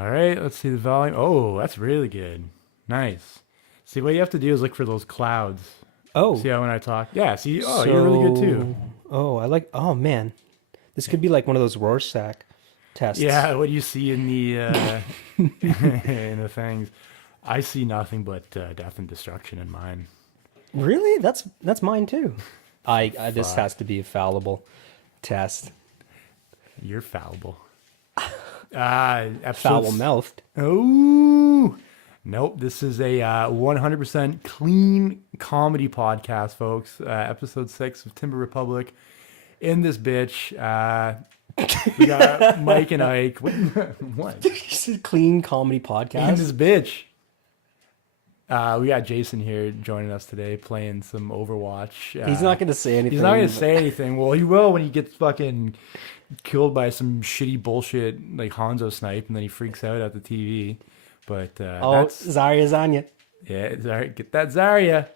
All right, let's see the volume. Oh, that's really good. Nice. See, what you have to do is look for those clouds. Oh, See how when I talk? Yeah, see? Oh, you're really good too. so I like. Oh man, this could be like one of those Rorschach tests. Yeah, what do you see in the in the things? I see nothing but death and destruction in mine. Really? That's mine too. I this Fuck, has to be a fallible test. you're fallible. Foul Episodes. mouthed. Oh, nope. This is a 100% clean comedy podcast, folks. Episode 6 of Timber Republic. In this bitch, we got Mike and Ike. What? What? This is a clean comedy In podcast. this bitch. We got Jason here joining us today, playing some Overwatch. He's not going to say anything. He's not gonna say anything. Well, he will when he gets fucking killed by some shitty bullshit like Hanzo snipe, and then he freaks out at the TV. But Oh, that's Zarya's on you. yeah, Zarya, get that Zarya.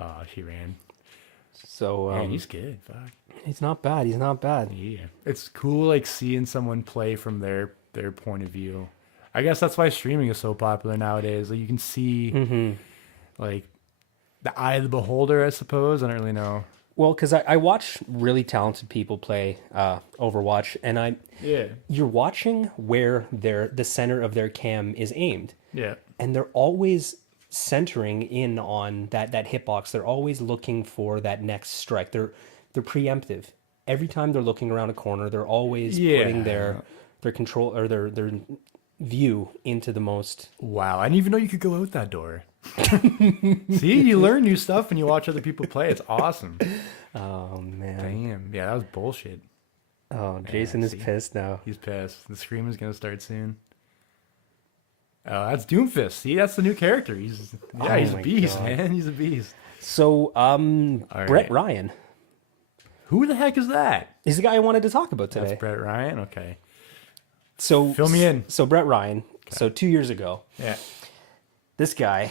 Oh, she ran. So Man, he's good. Fuck he's not bad. He's not bad. yeah, it's cool like seeing someone play from their point of view. I guess that's why streaming is so popular nowadays. Like you can see like the eye of the beholder, I suppose. I don't really know. Well, because I watch really talented people play Overwatch, and Yeah. you're watching where the center of their cam is aimed, Yeah. and they're always centering in on that hitbox. They're always looking for that next strike. They're preemptive. Every time they're looking around a corner, they're always putting Yeah. their control or their view into the most. Wow, I didn't even know you could go out that door. See, you learn new stuff when you watch other people play. It's awesome. Oh man. Damn. Yeah, that was bullshit. Oh, Jason is see. pissed now. He's pissed. The scream is gonna start soon. Oh, that's Doomfist. See, that's the new character. He's Oh he's a my beast, God. man. He's a beast. So, All Brett right. Ryan Who the heck is that? is the guy I wanted to talk about That's today. Brett Ryan. Okay. So Fill me in. So Brett Ryan. So 2 years ago, Yeah. this guy,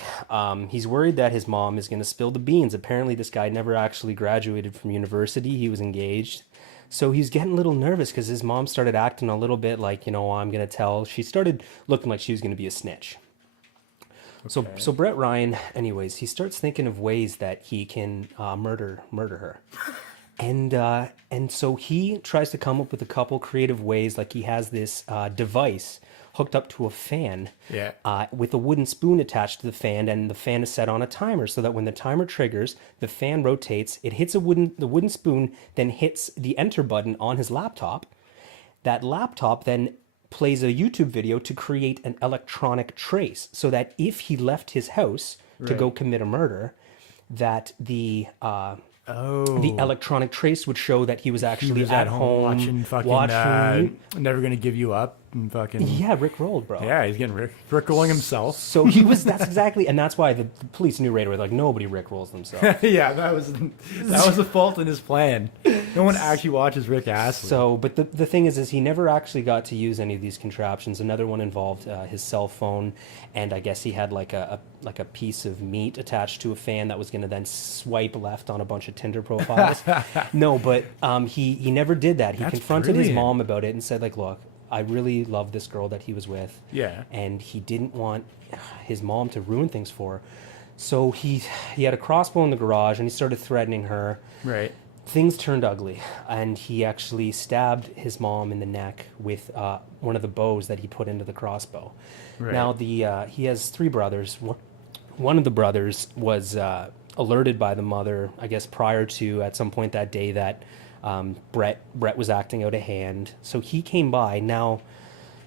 he's worried that his mom is going to spill the beans. Apparently, this guy never actually graduated from university. He was engaged. So he's getting a little nervous because his mom started acting a little bit like, I'm going to tell. She started looking like she was going to be a snitch. So Brett Ryan, anyways, he starts thinking of ways that he can murder her. And so he tries to come up with a couple creative ways. Like he has this device hooked up to a fan Yeah. with a wooden spoon attached to the fan, and the fan is set on a timer so that when the timer triggers, the fan rotates, it hits the wooden spoon, then hits the enter button on his laptop. That laptop then plays a YouTube video to create an electronic trace so that if he left his house to go Right. commit a murder, that the Oh. electronic trace would show that he was He actually was at home watching fucking Never Gonna Give You Up and fucking Yeah, Rick rolled, bro. yeah, he's getting Rick-rolling himself. So he was. That's exactly, and that's why the police knew right away. Like nobody Rick rolls themselves. Yeah, that was a fault in his plan. No one actually watches Rick Astley. So, but the thing is he never actually got to use any of these contraptions. Another one involved his cell phone, and I guess he had like a piece of meat attached to a fan that was going to then swipe left on a bunch of Tinder profiles. No, but he never did that. He That's confronted his brilliant. mom about it and said like, look, I really love this girl that he was with. Yeah. And he didn't want his mom to ruin things for her. So he had a crossbow in the garage and he started threatening her. Right. Things turned ugly, and he actually stabbed his mom in the neck with one of the bows that he put into the crossbow. Right. Now, he has three brothers. One of the brothers was alerted by the mother, I guess, prior to at some point that day that Brett was acting out of hand. So he came by. Now,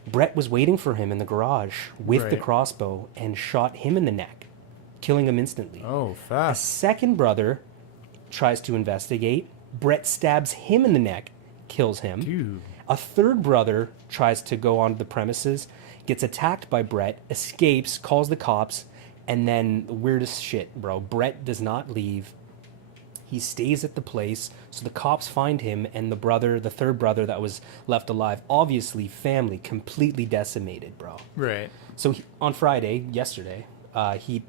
Brett was waiting for him in the garage with the Right. crossbow and shot him in the neck, killing him instantly. Oh, A fast. second brother tries to investigate. Brett stabs him in the neck, kills him. Dude. A third brother tries to go onto the premises, gets attacked by Brett, escapes, calls the cops, and then the weirdest shit, bro. Brett does not leave. He stays at the place, so the cops find him, and the third brother that was left alive, obviously family completely decimated, bro. Right. So on Friday, yesterday, he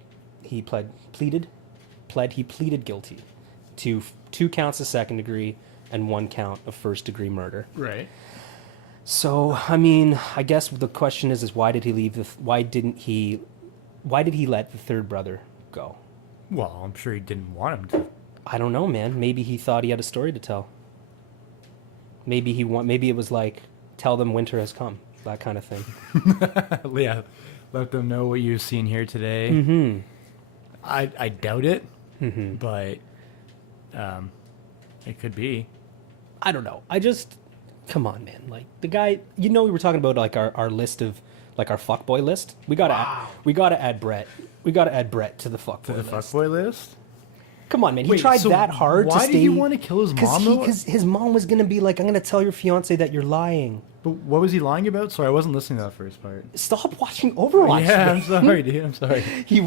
pleaded guilty to 2 counts of second degree and 1 count of first degree murder. Right. So, I mean, I guess the question is why did he leave why did he let the third brother go? Well, I'm sure he didn't want him to. I don't know, man. Maybe he thought he had a story to tell. Maybe it was like, tell them winter has come, that kind of thing. Yeah, let them know what you've seen here today. Mm-hmm. I doubt it, Mm-hmm. but it could be. I don't know. Come on, man. Like the guy, we were talking about like our list of like our fuckboy list. We gotta add Brett. We gotta add Brett to the fuckboy To the list. fuckboy list? Come on, man. He Wait, tried so that hard to why stay. did he want to kill his mom, though? Because his mom was gonna be like, I'm gonna tell your fiance that you're lying. But what was he lying about? Sorry, I wasn't listening to that first part. Stop watching Overwatch. Yeah, man. I'm sorry, dude. I'm sorry. He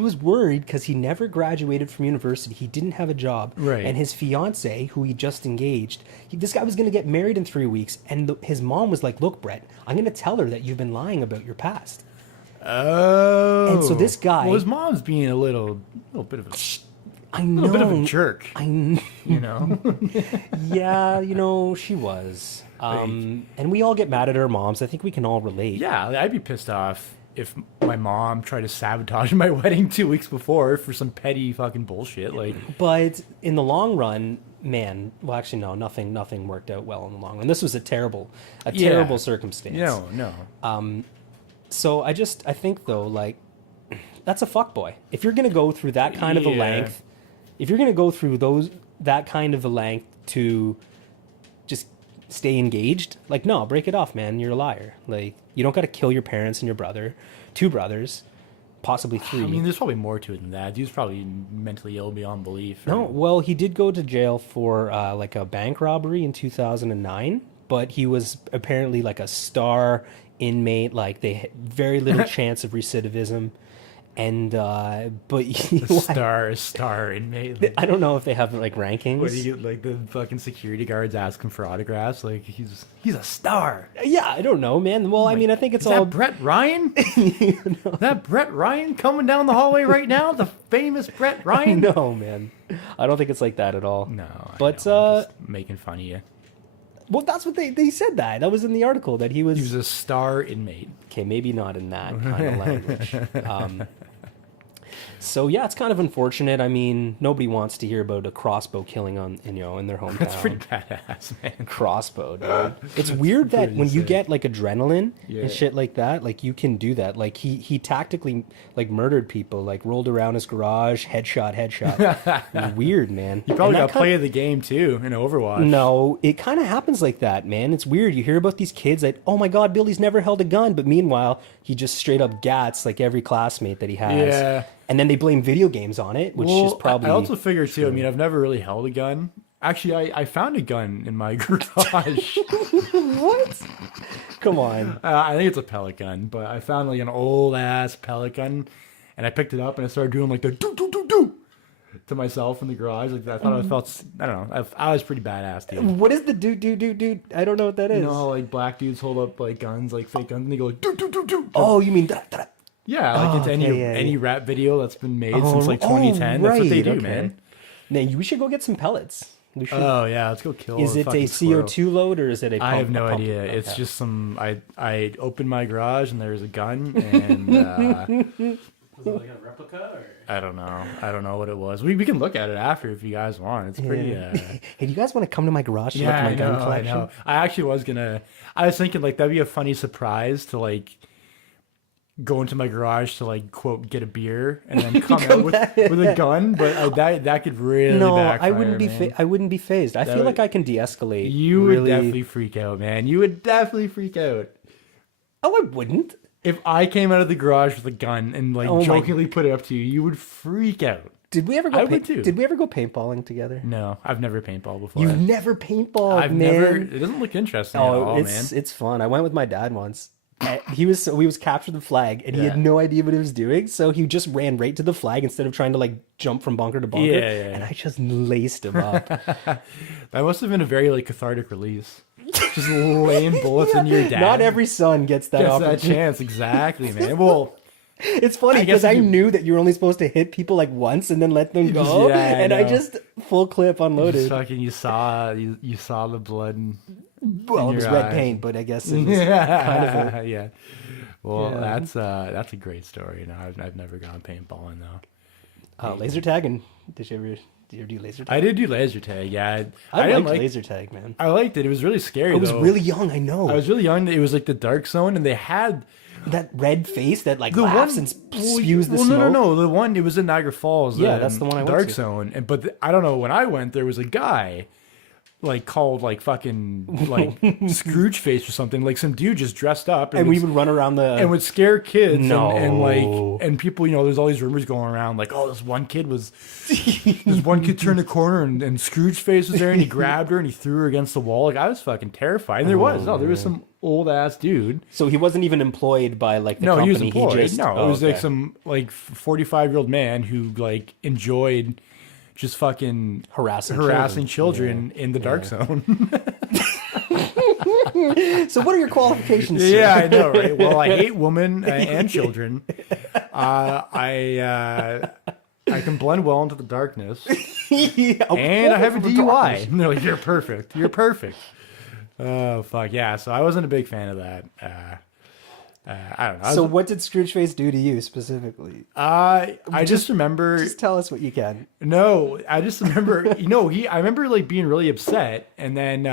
was worried because he never graduated from university. He didn't have a job. Right. And his fiance, who he just engaged, this guy was going to get married in 3 weeks. And his mom was like, look, Brett, I'm going to tell her that you've been lying about your past. Oh. And so this guy- Well, his mom's being a little bit of a I know. bit of a jerk. I You know. Yeah, she was. And we all get mad at our moms. I think we can all relate. Yeah, I'd be pissed off if my mom tried to sabotage my wedding 2 weeks before for some petty fucking bullshit. Like, But in the long run, man, well, actually, no, nothing worked out well in the long run. This was a terrible circumstance. no. So I think though, like, that's a fuckboy. If you're gonna go through that kind of a Yeah. length, if you're gonna go through that kind of a length to just stay engaged, like, no, break it off, man. You're a liar. Like, you don't got to kill your parents and your brother, 2 brothers, possibly 3. I mean, there's probably more to it than that. Dude's probably mentally ill beyond belief. No, well, he did go to jail for like a bank robbery in 2009, but he was apparently like a star inmate. Like they had very little chance of recidivism, and but A star inmate. I don't know if they have like rankings. What do you get, like the fucking security guards ask him for autographs? Like he's a star. Yeah, I don't know, man. Well, I mean, I think it's Is all that Brett Ryan? That Brett Ryan coming down the hallway right now? The famous Brett Ryan? No, man. I don't think it's like that at all. No, But I'm just making fun of you. well, that's what they said that was in the article that he was. He was a star inmate. Okay, maybe not in that kind of language. So yeah, it's kind of unfortunate. I mean, nobody wants to hear about a crossbow killing in their hometown. That's pretty badass, man. Crossbow, dude. It's weird that Pretty when you sick. get like adrenaline Yeah. and shit like that, like you can do that. Like he tactically like murdered people, like rolled around his garage, headshot. Weird, man. You probably And got that play of the game too in Overwatch. No, it kind of happens like that, man. It's weird. You hear about these kids that, oh my God, Billy's never held a gun. But meanwhile, he just straight up gats like every classmate that he has. Yeah. And then they blame video games on it, which is probably... I also figure too. I mean, I've never really held a gun. Actually, I found a gun in my garage. What? Come on. I think it's a pellet gun, but I found like an old ass pellet gun, and I picked it up and I started doing like the do do do do to myself in the garage. Like I thought I felt. I don't know. I was pretty badass, dude. What is the do? I don't know what that is. You know, like black dudes hold up like guns, like fake guns, and they go like do do do do. Oh, you mean... da. Yeah, like it's okay, yeah. any rap video that's been made since like 2010. That's what they do, man. Now, we should go get some pellets. We should. Oh yeah, let's go kill. Is it a fucking squirrel. CO2 load or is it a pump? I have no a pump? idea. It's Okay. just some. I opened my garage and there's a gun and Was it like a replica or? I don't know. I don't know what it was. We can look at it after if you guys want. It's pretty. Hey, do you guys want to come to my garage to look Yeah, at my I gun know. I collection? know. I actually was gonna. I was thinking like that'd be a funny surprise to like go into my garage to like quote get a beer and then come out with a gun, but that could really No, backfire, I wouldn't be. man. I wouldn't be phased. I feel would- like I can de-escalate. You really... would definitely freak out, man. You would definitely freak out. Oh, I wouldn't. If I came out of the garage with a gun and like Oh my- jokingly put it up to you, you would freak out. Did we ever go? I would too. Did we ever go paintballing together? No, I've never paintball before. You've never paintballed, I've man. never. It doesn't look interesting at all, man. It's fun. I went with my dad once. We was captured the flag, and he had Yeah. no idea what he was doing. So he just ran right to the flag instead of trying to like jump from bunker to bunker. Yeah. And I just laced him up. That must have been a very like cathartic release. Just laying bullets in your dad. Not every son gets that gets that opportunity. chance. Exactly, man. Well, It's funny I guess because I if you- knew that you were only supposed to hit people like once and then let them go, Yeah, I and I know. just full clip just unloaded. fucking you saw the blood and Well, it was your red eyes. paint, but I guess it was kind of a... Yeah. Well, Yeah. that's a great story. No, I've never gone paintballing though. Laser tag, and did you ever do laser tag? I did do laser tag. Yeah, I didn't liked laser tag, man. I liked it. It was really scary. I was though. really young, I know. I was really young. It was like the dark zone, and they had That red face that like the laughs one and spews the well, smoke. no. The one it was in Niagara Falls. Yeah, that's the one I went Dark to. Zone. And but I don't know. When I went, there was a guy like called like fucking like Scrooge face or something. Like some dude just dressed up And we would would run around the... and would scare kids and like No. and people, you know, there's all these rumors going around like, oh, this one kid turned the corner and Scrooge face was there and he grabbed her and he threw her against the wall. Like I was fucking terrified. And there was some old ass dude. So he wasn't even employed by like the No, company. he was employed. He just... No, Oh, it was like okay. some like 45-year-old man who like enjoyed just fucking harassing children in the dark zone. So what are your qualifications, sir? Yeah, I know, right? Well, I hate women and children. I can blend well into the darkness, Yeah, and I have a the DUI. darkness. No, you're perfect. You're perfect. Oh fuck yeah! So I wasn't a big fan of that. I don't know. So what did Scrooge face do to you specifically? I just remember. Just tell us what you can. No, I just remember. You know, I remember like being really upset, and then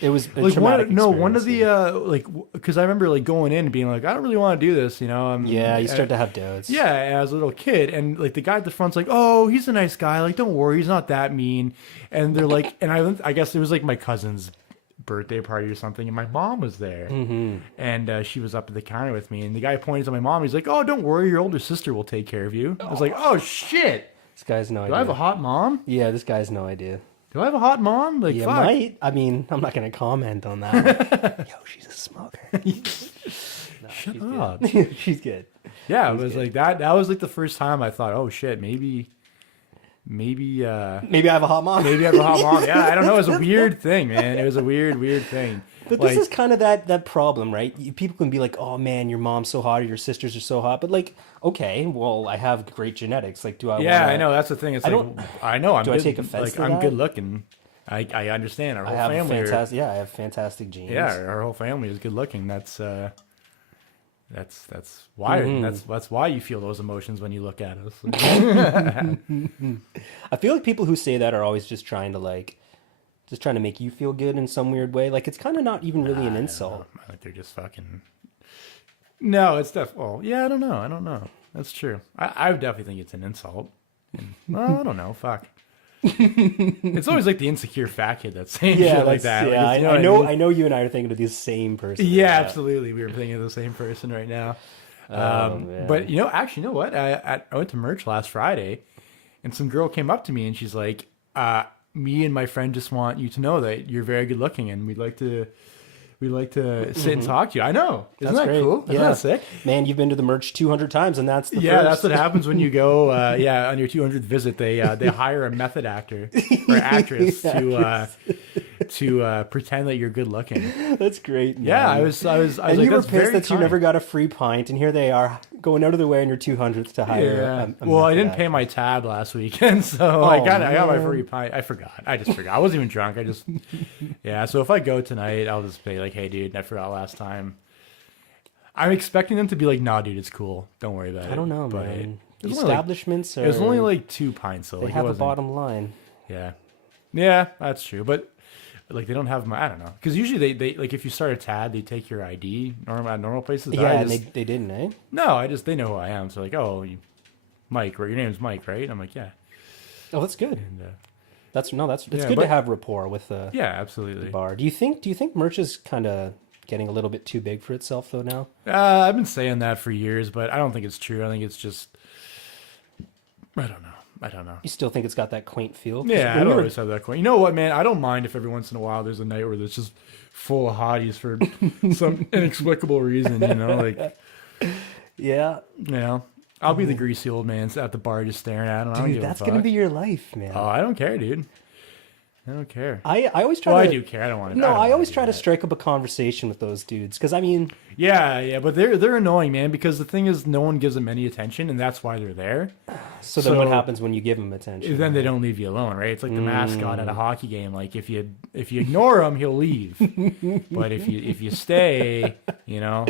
It was a like traumatic one of experience, the like because I remember like going in and being like, I don't really want to do this, you know. yeah, you start to have doubts. Yeah, as a little kid, and like the guy at the front's like, "Oh, he's a nice guy. Like, don't worry, he's not that mean." And they're like, and I guess it was like my cousin's birthday party or something, and my mom was there, and she was up at the counter with me, and the guy pointed to my mom. He's like, "Oh, don't worry, your older sister will take care of you." I was like, "Oh shit, This guy's no do idea. I have a hot mom? Yeah, this guy's no idea. Do I have a hot mom? Like, You fuck." might. I mean, I'm not going to comment on that. Yo, she's a smoker. No, she's up. good. She's good. Yeah, it was like that. That was like the first time I thought, "Oh shit, maybe." Maybe I have a hot mom. Maybe I have a hot mom. Yeah, I don't know. It was a weird thing, man. It was a weird thing. But like, this is kind of that problem, right? People can be like, "Oh man, your mom's so hot, or your sisters are so hot." But like, okay, well, I have great genetics. Like, do I? yeah, wanna... I know. That's the thing. It's I like don't- I know. I'm do I good. take offense Like to I'm that? good looking. I understand. Our I whole have family. fantastic. Yeah, I have fantastic genes. Yeah, our whole family is good looking. That's why that's why you feel those emotions when you look at us. I feel like people who say that are always just trying to make you feel good in some weird way. Like it's kind of not even really an insult. I think they're just fucking. No, it's well, yeah, I don't know. That's true. I definitely think it's an insult. Well, I don't know. Fuck. It's always like the insecure fat kid that's saying shit like that. Yeah, Like, you I what know. mean? I know you and I are thinking of the same person. Yeah, absolutely. We were thinking of the same person right now. Man. But actually, you know what? I went to merch last Friday, and some girl came up to me and she's like, "Me and my friend just want you to know that you're very good looking, and we'd like to sit and talk to you." I know, isn't That's that great. cool? Isn't Yeah. that sick? Man, you've been to the merch 200 times, and that's the Yeah, first. that's what happens when you go. On your 200th visit, they hire a method actor or actress to pretend that you're good looking. That's great. Man. Yeah, I was And like, you were that's very pissed that you kind. never got a free pint, and here they are going out of their way on your 200th to hire. Yeah. A Well, I method didn't actor. pay my tab last weekend, so I got my man. free pint. I forgot. I just forgot. I wasn't even drunk. Yeah. So if I go tonight, I'll just be like, "Hey, dude, I forgot last time." I'm expecting them to be like, "Nah, dude, it's cool. Don't worry about it." I don't know, But man. it was only like- Establishments It was only are- like 2 pints, though. they Like, it have a wasn't- bottom line. Yeah. Yeah, that's true. But like they don't have my. I don't know. Because usually they like if you start a tab, they take your ID at normal places. But Yeah, I and just, they didn't, eh? no, they know who I am. So like, "Oh, Mike, right? Your name's Mike, right?" I'm like, "Yeah." Oh, that's good. And, It's Yeah, good but- to have rapport with the yeah, absolutely. bar. Do you think merch is kind of getting a little bit too big for itself though now? I've been saying that for years, but I don't think it's true. I think it's just, I don't know. You still think it's got that quaint feel? 'Cause Yeah, when I we were- always have that coin. You know what, man? I don't mind if every once in a while there's a night where there's just full of hotties for some inexplicable reason. You know, like, Yeah, I'll be the greasy old man at the bar just staring at him. I don't dude, give that's a gonna fuck. be your life, man. Oh, I don't care, dude. I don't care. I always try Well, to. I do care. I don't want to. No, I always do try to that. strike up a conversation with those dudes because I mean, Yeah, but they're annoying, man. Because the thing is, no one gives them any attention, and that's why they're there. so then what So- happens when you give them attention? Then they don't leave you alone, right? It's like the mascot at a hockey game. Like if you ignore him, he'll leave. But if you stay, you know,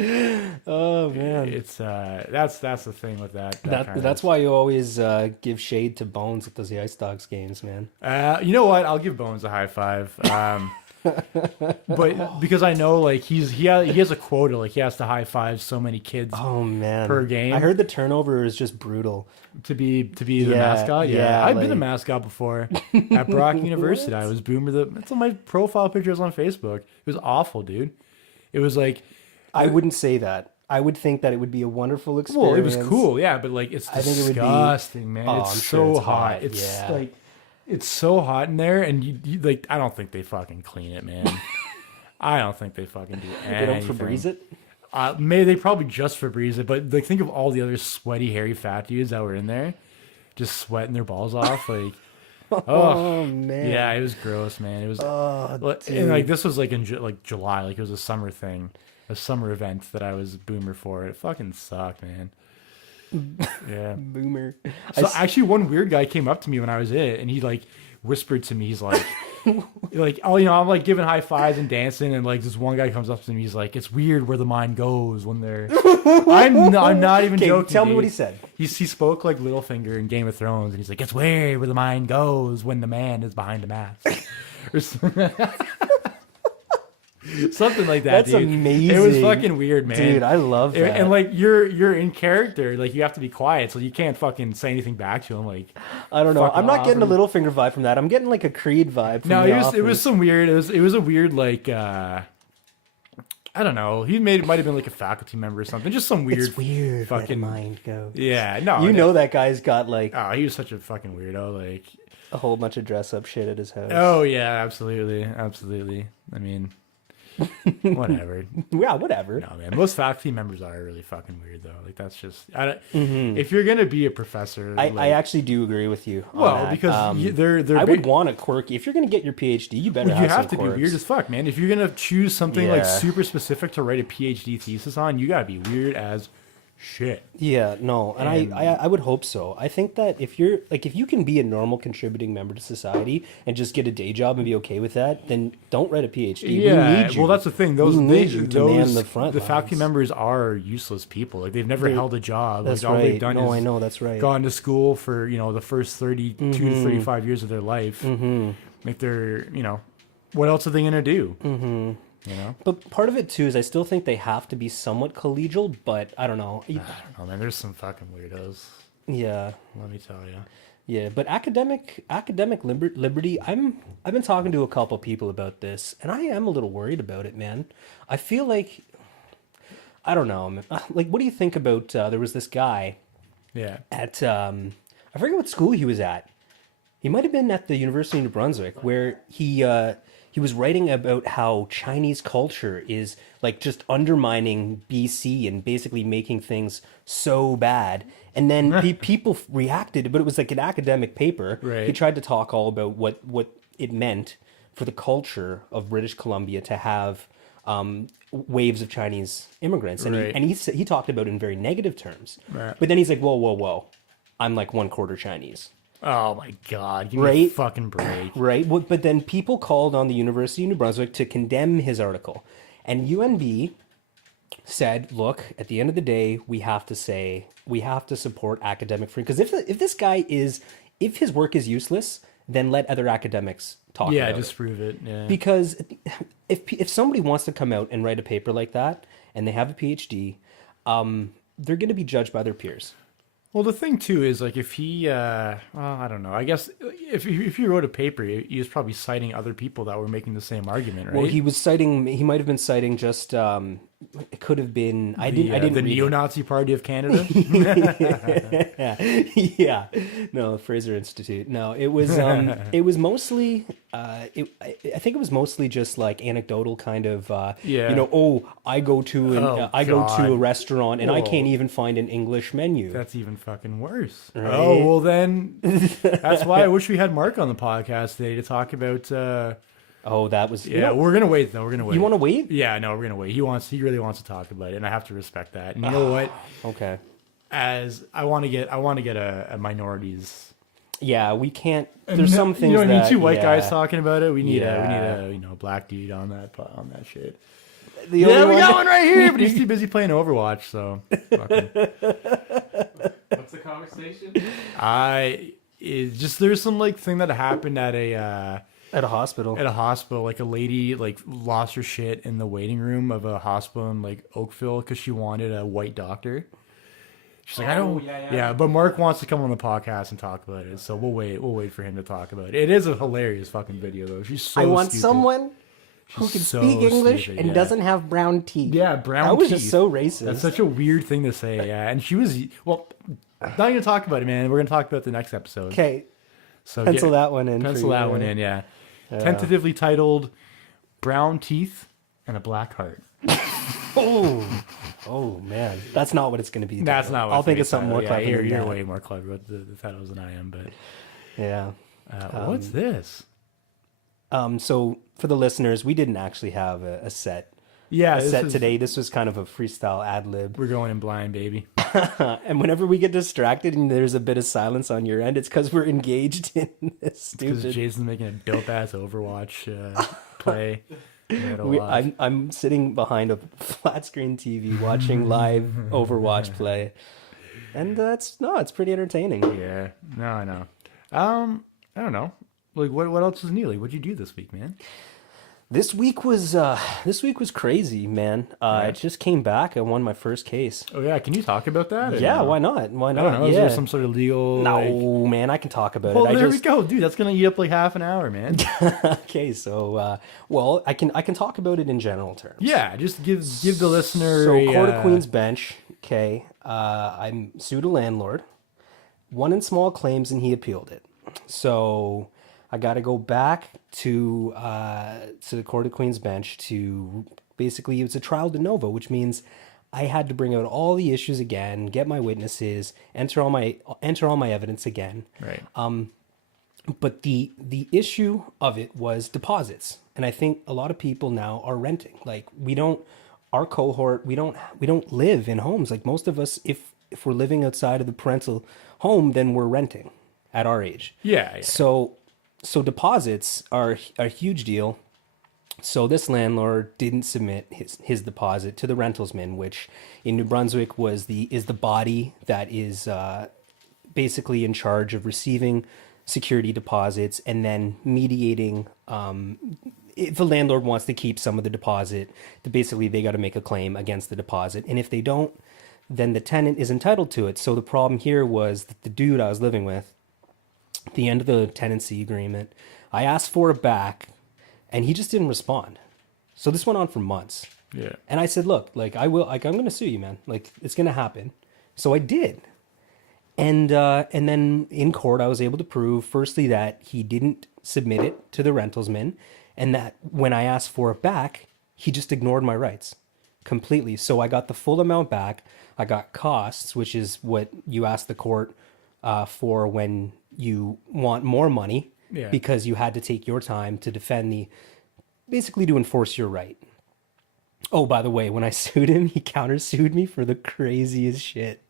Oh man, it's that's the thing with that. that's why you always give shade to Bones at those Ice Dogs games, man. You know what? I'll give Bones a high five. But because I know like he has a quota, like he has to high five so many kids Oh man, per game. I heard the turnover is just brutal. to be the Yeah, mascot. Yeah, yeah, I've been a like- mascot before at Brock University. I was Boomer. That's on my profile pictures on Facebook. It was awful, dude. It was like, I wouldn't say that. I would think that it would be a wonderful experience. well, it was cool, yeah, but like it's I think it would be- disgusting, man. Oh, It's I'm so sure it's hot. hot, It's yeah. like it's so hot in there, and you like I don't think they fucking clean it, man. I don't think they fucking do They don't anything. Febreze it. Maybe they probably just Febreze it, but like think of all the other sweaty, hairy fat dudes that were in there, just sweating their balls off. Like, Oh man. yeah, it was gross, man. It was, Oh, and like this was like in like July, like it was a summer thing, a summer event that I was Boomer for. It fucking sucked, man. Yeah. Boomer. So actually, one weird guy came up to me when I was and he like whispered to me. He's like, oh, you know, I'm like giving high fives and dancing, and like this one guy comes up to me. He's like, it's weird where the mind goes when they're. I'm not even Okay, joking. tell me what dude. he said. He spoke like Littlefinger in Game of Thrones, and he's like, it's weird where the mind goes when the man is behind a mask. Or something like that. That's dude. amazing. It was fucking weird, man. Dude, I love that. And like you're in character, like you have to be quiet, so you can't fucking say anything back to him. Like, I don't know. fuck I'm not off getting a and- Littlefinger vibe from that. I'm getting like a Creed vibe. From no, The it was Office. some weird. It was a weird like I don't know. He might have been like a faculty member or something. Just some weird. It's weird. Where the fucking mind goes. Yeah, no. You know that guy's got like Oh, he was such a fucking weirdo. Like, a whole bunch of dress up shit at his house. oh yeah, absolutely. I mean, whatever. Yeah, whatever. No, man. Most faculty members are really fucking weird, though. Like, that's just. If you're gonna be a professor, I like, actually do agree with you. on well, that. because they're. I would want a quirky. If you're going to get your PhD, you better Well, you have have some to quirks. be weird as fuck, man. If you're gonna choose something like Yeah. super specific to write a PhD thesis on, you gotta be weird as shit. Yeah, no, and I would hope so. I think that if you can be a normal contributing member to society and just get a day job and be okay with that, then don't write a PhD. We need you. well, that's the thing. We need you to man the front faculty lines. members are useless people. Like they've never held a job. That's like, all right. they've done No, is I know that's right. gone to school for the first 32 to 35 years of their life. Like they're what else are they gonna do? But part of it too is I still think they have to be somewhat collegial, but I don't know. I don't know, man. There's some fucking weirdos. Yeah. Let me tell you. Yeah, but academic liberty. I've been talking to a couple people about this, and I am a little worried about it, man. I feel like I don't know. Like, what do you think about? There was this guy Yeah. at I forget what school he was at. He might have been at the University of New Brunswick, where he was writing about how Chinese culture is like just undermining BC and basically making things so bad. And then people reacted, but it was like an academic paper. Right. He tried to talk all about what it meant for the culture of British Columbia to have waves of Chinese immigrants, and Right. he talked about it in very negative terms. Right. But then he's like, whoa, I'm like 1/4 Chinese. Oh my god. Give me a Right? fucking break. Right. Well, but then people called on the University of New Brunswick to condemn his article. And UNB said, look, at the end of the day, we have to support academic freedom. Because if this guy if his work is useless, then let other academics talk Yeah, about it. disprove it. Yeah. Because if somebody wants to come out and write a paper like that, and they have a PhD, they're going to be judged by their peers. Well, the thing too is like if he, well, I don't know. I guess if he wrote a paper, he was probably citing other people that were making the same argument, right? Well, he might have been citing just it could have been. I didn't the read it. neo-Nazi Party of Canada. Yeah, no, Fraser Institute. No, it was it was mostly I think it was mostly just like anecdotal kind of Yeah. you know, oh, I go to I go to a God. restaurant and I Whoa. can't even find an English menu. That's even fucking worse. Right? Oh, well then, that's why I wish we had Mark on the podcast today to talk about. Oh, that was Yeah, we're gonna wait though. We're gonna wait. You want to wait? Yeah, no, we're gonna wait. He really wants to talk about it, and I have to respect that. And you know what? Okay. As I want to get a minorities. Yeah, we can't. There's some things you know what I mean. that Two white yeah. guys talking about it. We need Yeah. a black dude on that shit. The Yeah, only we got one- one right here, but he's too busy playing Overwatch. So, fuck him. What's the conversation? There's some like thing that happened at a hospital. like a lady like lost her shit in the waiting room of a hospital in like Oakville because she wanted a white doctor. She's like, I don't. Yeah, but Mark wants to come on the podcast and talk about it, so we'll wait for him to talk about it. It is a hilarious fucking video though. She's so. I want stupid. someone who She's can so speak English stupid, and yeah. doesn't have brown teeth. Yeah, brown That was teeth. just so racist. That's such a weird thing to say. Yeah, and she was not gonna talk about it, man. We're gonna talk about it the next episode. Okay, So pencil that one in. Pencil that one in. Yeah. Tentatively titled "Brown Teeth and a Black Heart." Oh man, that's not what it's going to be. That's not. What I'll it's think gonna of something be more titled. clever. You're than that. way more clever with the titles than I am. But Yeah. what's this? So for the listeners, we didn't actually have a set. Yeah, A this set is- today. This was kind of a freestyle ad lib. We're going in blind, baby. And whenever we get distracted and there's a bit of silence on your end, it's because we're engaged in this Because stupid. Jason's making a dope ass Overwatch play. I'm sitting behind a flat screen TV watching live Overwatch play, and it's pretty entertaining. Yeah. No, I know. I don't know. Like, what else is new? Like, what'd you do this week, man? This week was crazy, man. I just came back. I won my first case. Oh yeah, can you talk about that? or Yeah, no? why not? Why I not? don't know. Is Yeah. there some sort of legal? No, like- man, I can talk about Well, it. there we go, dude. That's gonna eat up like half an hour, man. Okay, so well, I can talk about it in general terms. Yeah, just give the listener. So, Court a, of Queen's Bench. Okay, I'm sued a landlord, won in small claims, and he appealed it. So I got to go back to the Court of Queen's Bench to basically it was a trial de novo, which means I had to bring out all the issues again, get my witnesses, enter all my evidence again. Right. But the issue of it was deposits, and I think a lot of people now are renting. Like our cohort, we don't live in homes. Like most of us, if we're living outside of the parental home, then we're renting at our age. Yeah. So deposits are a huge deal. So this landlord didn't submit his deposit to the rentalsman, which in New Brunswick is the body that is basically in charge of receiving security deposits and then mediating. If the landlord wants to keep some of the deposit, basically they got to make a claim against the deposit, and if they don't, then the tenant is entitled to it. So the problem here was that the dude I was living with, the end of the tenancy agreement, I asked for it back, and he just didn't respond. So this went on for months. Yeah. And I said, look, like I'm going to sue you, man. Like it's going to happen. So I did. And then in court, I was able to prove, firstly, that he didn't submit it to the rentalsman, and that when I asked for it back, he just ignored my rights completely. So I got the full amount back. I got costs, which is what you ask the court for when you want more money, Yeah. because you had to take your time to defend basically to enforce your right. Oh, by the way, when I sued him, he countersued me for the craziest shit.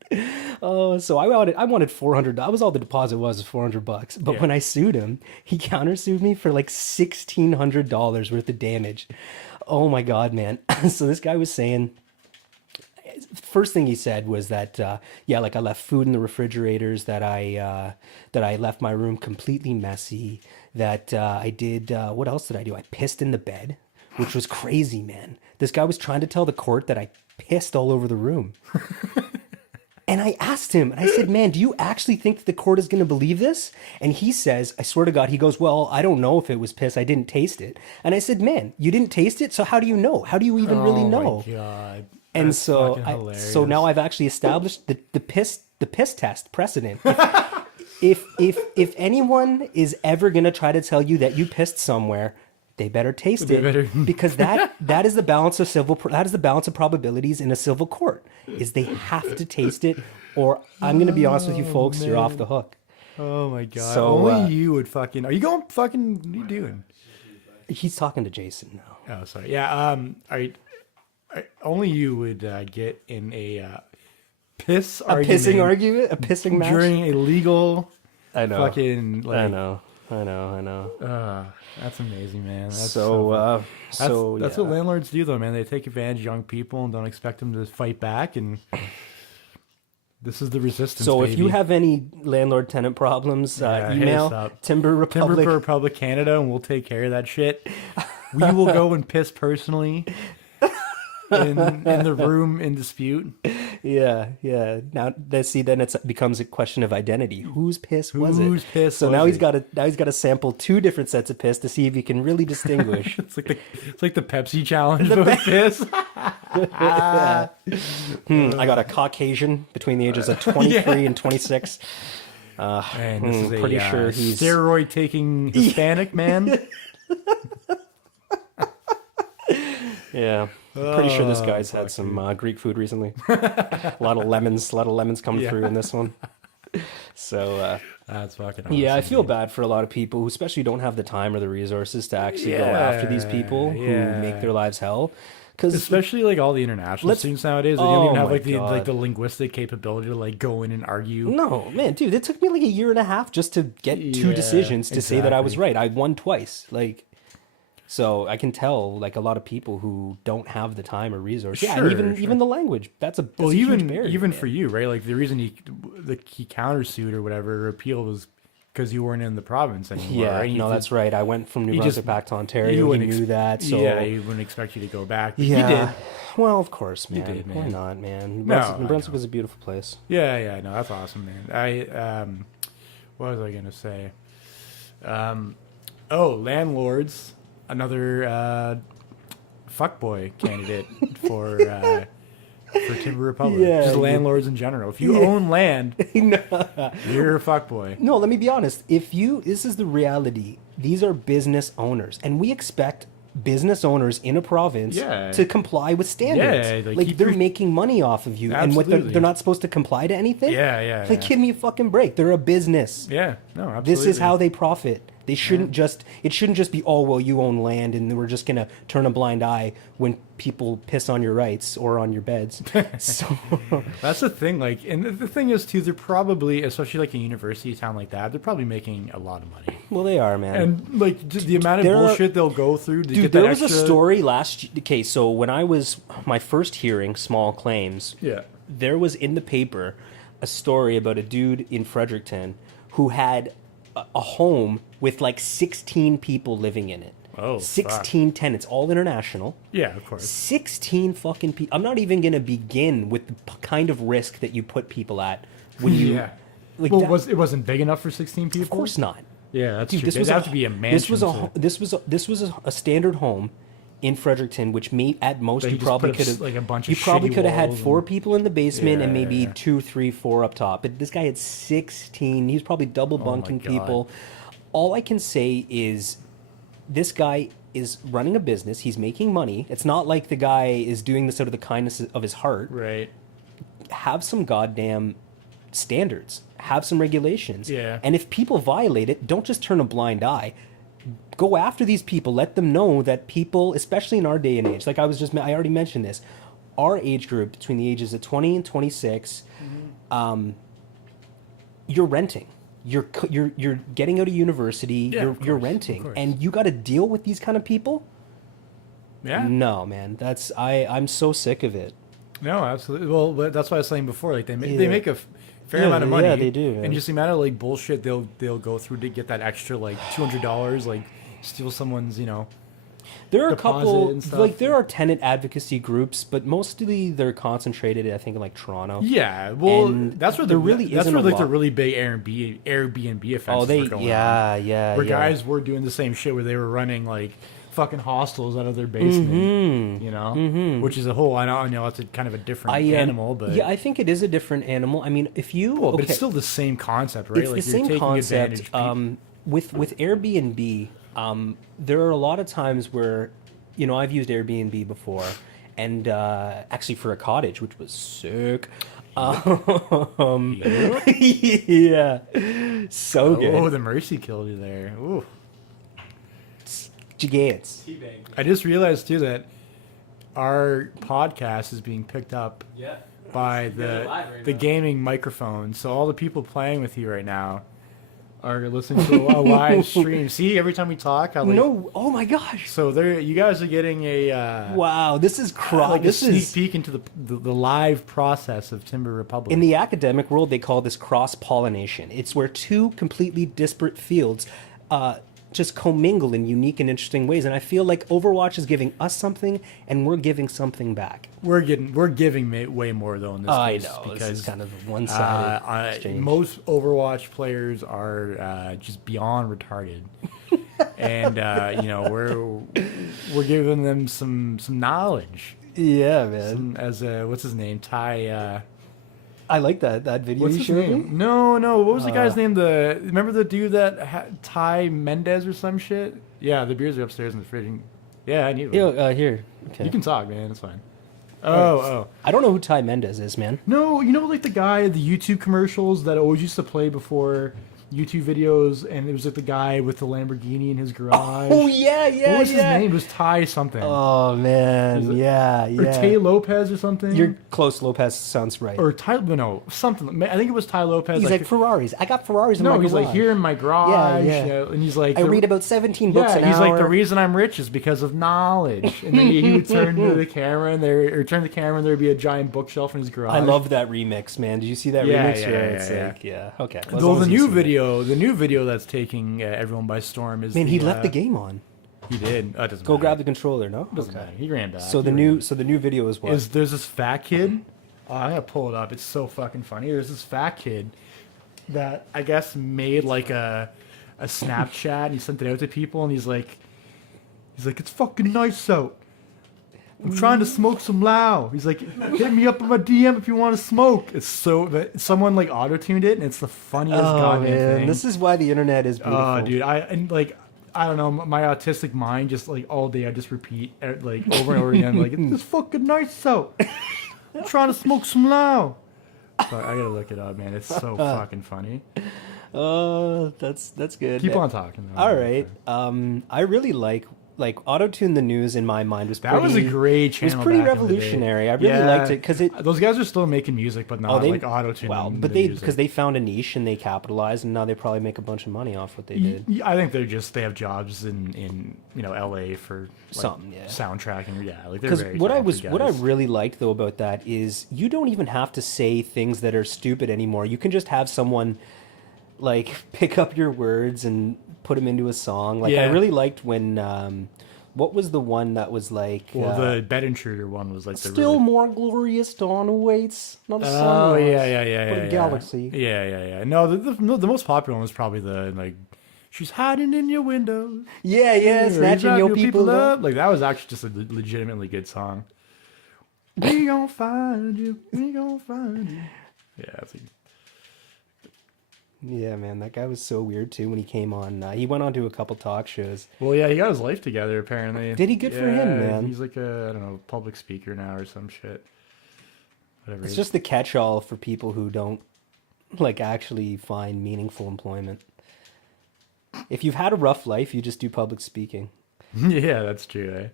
Oh, so I wanted $400. That was all the deposit was $400. But Yeah. when I sued him, he countersued me for like $1,600 worth of damage. Oh my God, man. So this guy was saying, first thing he said was that, like I left food in the refrigerators, that I left my room completely messy, that I did, what else did I do? I pissed in the bed, which was crazy, man. This guy was trying to tell the court that I pissed all over the room. And I asked him, and I said, man, do you actually think that the court is going to believe this? And he says, I swear to God, he goes, well, I don't know if it was piss. I didn't taste it. And I said, man, you didn't taste it? So how do you know? How do you even really know? Oh my God. And That's so, fucking hilarious. so now I've actually established the piss test precedent. If anyone is ever going to try to tell you that you pissed somewhere, they better taste it because that is the balance of that is the balance of probabilities in a civil court is they have to taste it, or I'm gonna be honest with you folks, you're off the hook. Oh my God. So, only you would fucking. Are you going fucking? What are you doing? He's talking to Jason now. Oh, sorry. Yeah. Only you would get in a piss A pissing argument, a pissing match during a legal. I know. Fucking. Like, I know. That's amazing, man. That's That's what landlords do, though, man. They take advantage of young people and don't expect them to fight back, and this is the resistance. So baby. if you have any landlord-tenant problems, hit us email up. Timber Republic. Timber Republic Canada, and we'll take care of that shit. We will go and piss personally in the room in dispute. Yeah. Now then it becomes a question of identity. Whose piss was it? Whose piss So was now it? he's got to sample two different sets of piss to see if he can really distinguish. It's like the Pepsi challenge, but with piss. I got a Caucasian between the ages of 23 and 26. And this is a pretty sure he's steroid taking Hispanic man. Yeah. Pretty sure this guy's had some Greek food recently. A lot of lemons coming through in this one. So That's fucking awesome. yeah, I feel bad for a lot of people who especially don't have the time or the resources to actually go after these people who make their lives hell. Because especially like all the international students nowadays, they don't even have like the God. linguistic capability to like go in and argue. No, man, dude, it took me like a year and a half just to get two decisions to say that I was right. I won twice. So I can tell like a lot of people who don't have the time or resources. Yeah, and even the language. That's a huge barrier, even man. for you, right? Like the reason he countersued or whatever, or appealed was because you weren't in the province anymore. Yeah, right? no, that's right. I went from New just- Brunswick back to Ontario. He knew that. So yeah, he wouldn't expect you to go back. But yeah. he did. Well, of course, man. did, man. Why not, man? New No, Brunswick, I Brunswick know. is a beautiful place. Yeah, no, that's awesome, man. What was I gonna say? Landlords, another fuckboy candidate for Timber Republic. Yeah, Just you- landlords in general. If you own land, you're a fuckboy. No, let me be honest. This is the reality. These are business owners, and we expect business owners in a province to comply with standards. Yeah, like they're making money off of you, Absolutely. and they're not supposed to comply to anything. Yeah. Give me a fucking break. They're a business. Yeah, no, absolutely. This is how they profit. They shouldn't it shouldn't just be, oh, well, you own land and we're just going to turn a blind eye when people piss on your rights or on your beds. So That's the thing. Like, and the thing is too, they're probably, especially like a university town like that, they're probably making a lot of money. well, they are, man. And like just the amount of There are- bullshit they'll go through to Dude, get that there was extra. a story okay, so when I was my first hearing small claims, Yeah. there was in the paper a story about a dude in Fredericton who had a home with like 16 people living in it. Oh, 16 tenants, all international. Yeah, of course. 16 fucking people. I'm not even going to begin with the kind of risk that you put people at when you Yeah. like Well, that- it wasn't big enough for 16 people? Of course not. Yeah, that's Dude, true. this They'd was have to be a mansion. This was a standard home in Fredericton, which at most That you he just probably put up could have like a bunch you of probably shitty could have had walls 4 and- people in the basement and maybe Yeah. 2, 3, 4 up top. But this guy had 16. He's probably double bunking God. people. All I can say is this guy is running a business. He's making money. It's not like the guy is doing this out of the kindness of his heart. Right. Have some goddamn standards. Have some regulations. Yeah. And if people violate it, don't just turn a blind eye. Go after these people. Let them know that people, especially in our day and age, like I already mentioned this, our age group between the ages of 20 and 26, you're renting. You're getting out of university. Yeah, of you're course, renting, of course. and you got to deal with these kind of people. Yeah. No, man, I'm so sick of it. No, absolutely. Well, but that's what I was saying before. Like they Yeah. make a fair Yeah, amount of money. yeah, they do, man. And just the amount of like bullshit they'll go through to get that extra like $200, like steal someone's There are a deposit couple, and stuff. like there are tenant advocacy groups, but mostly they're concentrated, I think, in like Toronto. Yeah, well, And that's where there really that's isn't where a like the lot. really big Airbnb offenses Oh, they, were going on. yeah, yeah, Where yeah. guys were doing the same shit where they were running like fucking hostels out of their basement, you know, which is a whole. I know it's a kind of a different animal, but yeah, I think it is a different animal. I mean, if you, well, but okay, it's still the same concept, right? it's like the same taking concept. advantage. With Airbnb, there are a lot of times where, you know, I've used Airbnb before, and actually for a cottage, which was sick. Yeah, so good. Oh, the mercy killed you there. Ooh. Gigantes. Teabag. I just realized too that our podcast is being picked up Yeah. by They're live right the now. gaming microphone. So all the people playing with you right now are listening to a live stream. See, every time we talk, how like, No, oh my gosh! So there, you guys are getting a Wow, this is like this a sneak is peek into the live process of Timber Republic. in the academic world they call this cross pollination. It's where two completely disparate fields just commingle in unique and interesting ways, and I feel like Overwatch is giving us something, and we're giving something back. we're giving way more though in this I case know, this because is kind of a one-sided exchange. most Overwatch players are just beyond retarded, and you know we're giving them some knowledge. Yeah, man. As what's his name, Ty? I like that video What's you his showed name? me. No, what was the guy's name? Remember the dude that Ty Mendez or some shit? Yeah, the beers are upstairs in the fridge. Yeah, I need one. Yo, here. Okay. You can talk, man. It's fine. Oh. I don't know who Ty Mendez is, man. No, you know, like the guy, the YouTube commercials that always used to play before YouTube videos, and it was like the guy with the Lamborghini in his garage. Oh yeah, What was his name? It was Ty something. Oh man, it- yeah. or Tay Lopez or something. You're close. Lopez sounds right. or Ty, no, something. I think it was Ty Lopez. He's like Ferraris. I got Ferraris in my no, garage. he's like here in my garage. Yeah. You know, and he's like, I read about 17 books yeah, an he's hour. like the reason I'm rich is because of knowledge. And then he would turn to the camera, and there'd be a giant bookshelf in his garage. I love that remix, man. Did you see that Yeah, remix? yeah, where yeah, it's yeah. like, yeah, okay. Well, as Though long the as you've new seen it. video that's taking everyone by storm is Man, he left the game on. He did. That doesn't Go matter. grab the controller, no? Doesn't matter. He ran back. So He the new video is what? there's this fat kid. Oh, I gotta pull it up. It's so fucking funny. There's this fat kid that I guess made like a Snapchat and he sent it out to people and he's like it's fucking nice out. I'm trying to smoke some loud. He's like, hit me up in my DM if you want to smoke. It's so that someone like auto tuned it and it's the funniest oh goddamn man, thing. this is why the internet is beautiful. Oh, dude, I don't know, my autistic mind just like all day I just repeat like over and over again like it's fucking nice out. I'm trying to smoke some loud. So I gotta look it up, man. It's so fucking funny. That's good. Keep on talking. Though. All right. I really like Auto-Tune the News in my mind was That was a great It was channel. pretty back in the day. revolutionary. I really Yeah. liked it because it. Those guys are still making music, but not like auto tuning. Well, but because they found a niche and they capitalized, and now they probably make a bunch of money off what they did. I think they have jobs in LA for like, Something, yeah. soundtracking. Yeah, like they're Because very what I talented guys. really liked though about that is you don't even have to say things that are stupid anymore. You can just have someone like pick up your words and put them into a song. Like I Yeah. really liked when what was the one that was like the bed intruder one was like the still really... more glorious dawn awaits, not a Oh sunrise, yeah, but a galaxy. Yeah. No, the most popular one was probably the like, she's hiding in your windows, Yeah, snatching your people up. Like that was actually just a legitimately good song. We gonna find you. We gonna find you. Yeah, it's like, Yeah, man, that guy was so weird too when he came on. He went on to a couple talk shows. well, yeah, he got his life together apparently. Did he? Good for him, Yeah, man. He's like a I don't know public speaker now or some shit. Whatever. It's just the catch-all for people who don't like actually find meaningful employment. If you've had a rough life, you just do public speaking. yeah, that's true. Eh?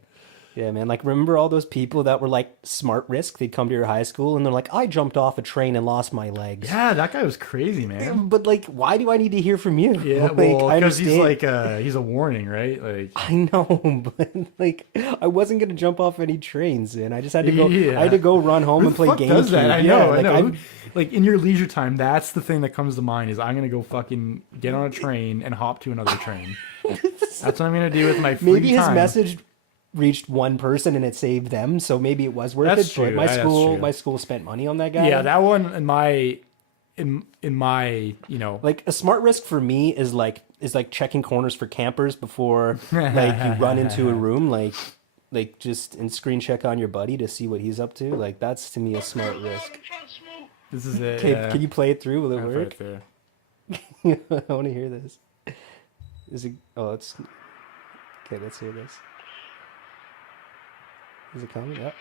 Yeah, man. Like, remember all those people that were like smart risk? They'd come to your high school and they're like, I jumped off a train and lost my legs. Yeah, that guy was crazy, man. But like, why do I need to hear from you? Yeah, like, well, I because he's understand. like he's a warning, right? Like, I know, but like, I wasn't gonna jump off any trains, and I just had to go. Yeah. I had to go run home who and the play fuck GameCube. does that? I Yeah, know, like, I know. Like in your leisure time, that's the thing that comes to mind is I'm gonna go fucking get on a train and hop to another train. That's what I'm gonna do with my free Maybe his time. message reached one person and it saved them, so maybe it was worth That's it. true. But my That's school, true. my school spent money on that guy. Yeah, that one in my Like a smart risk for me is like checking corners for campers before like you run into a room, like just and screen check on your buddy to see what he's up to. Like that's to me a smart risk. this is it. Okay, can you play it through? Will it I'll work? put it there. I want to hear this. Is it? Oh, it's okay. Let's hear this. Is it coming? Yep.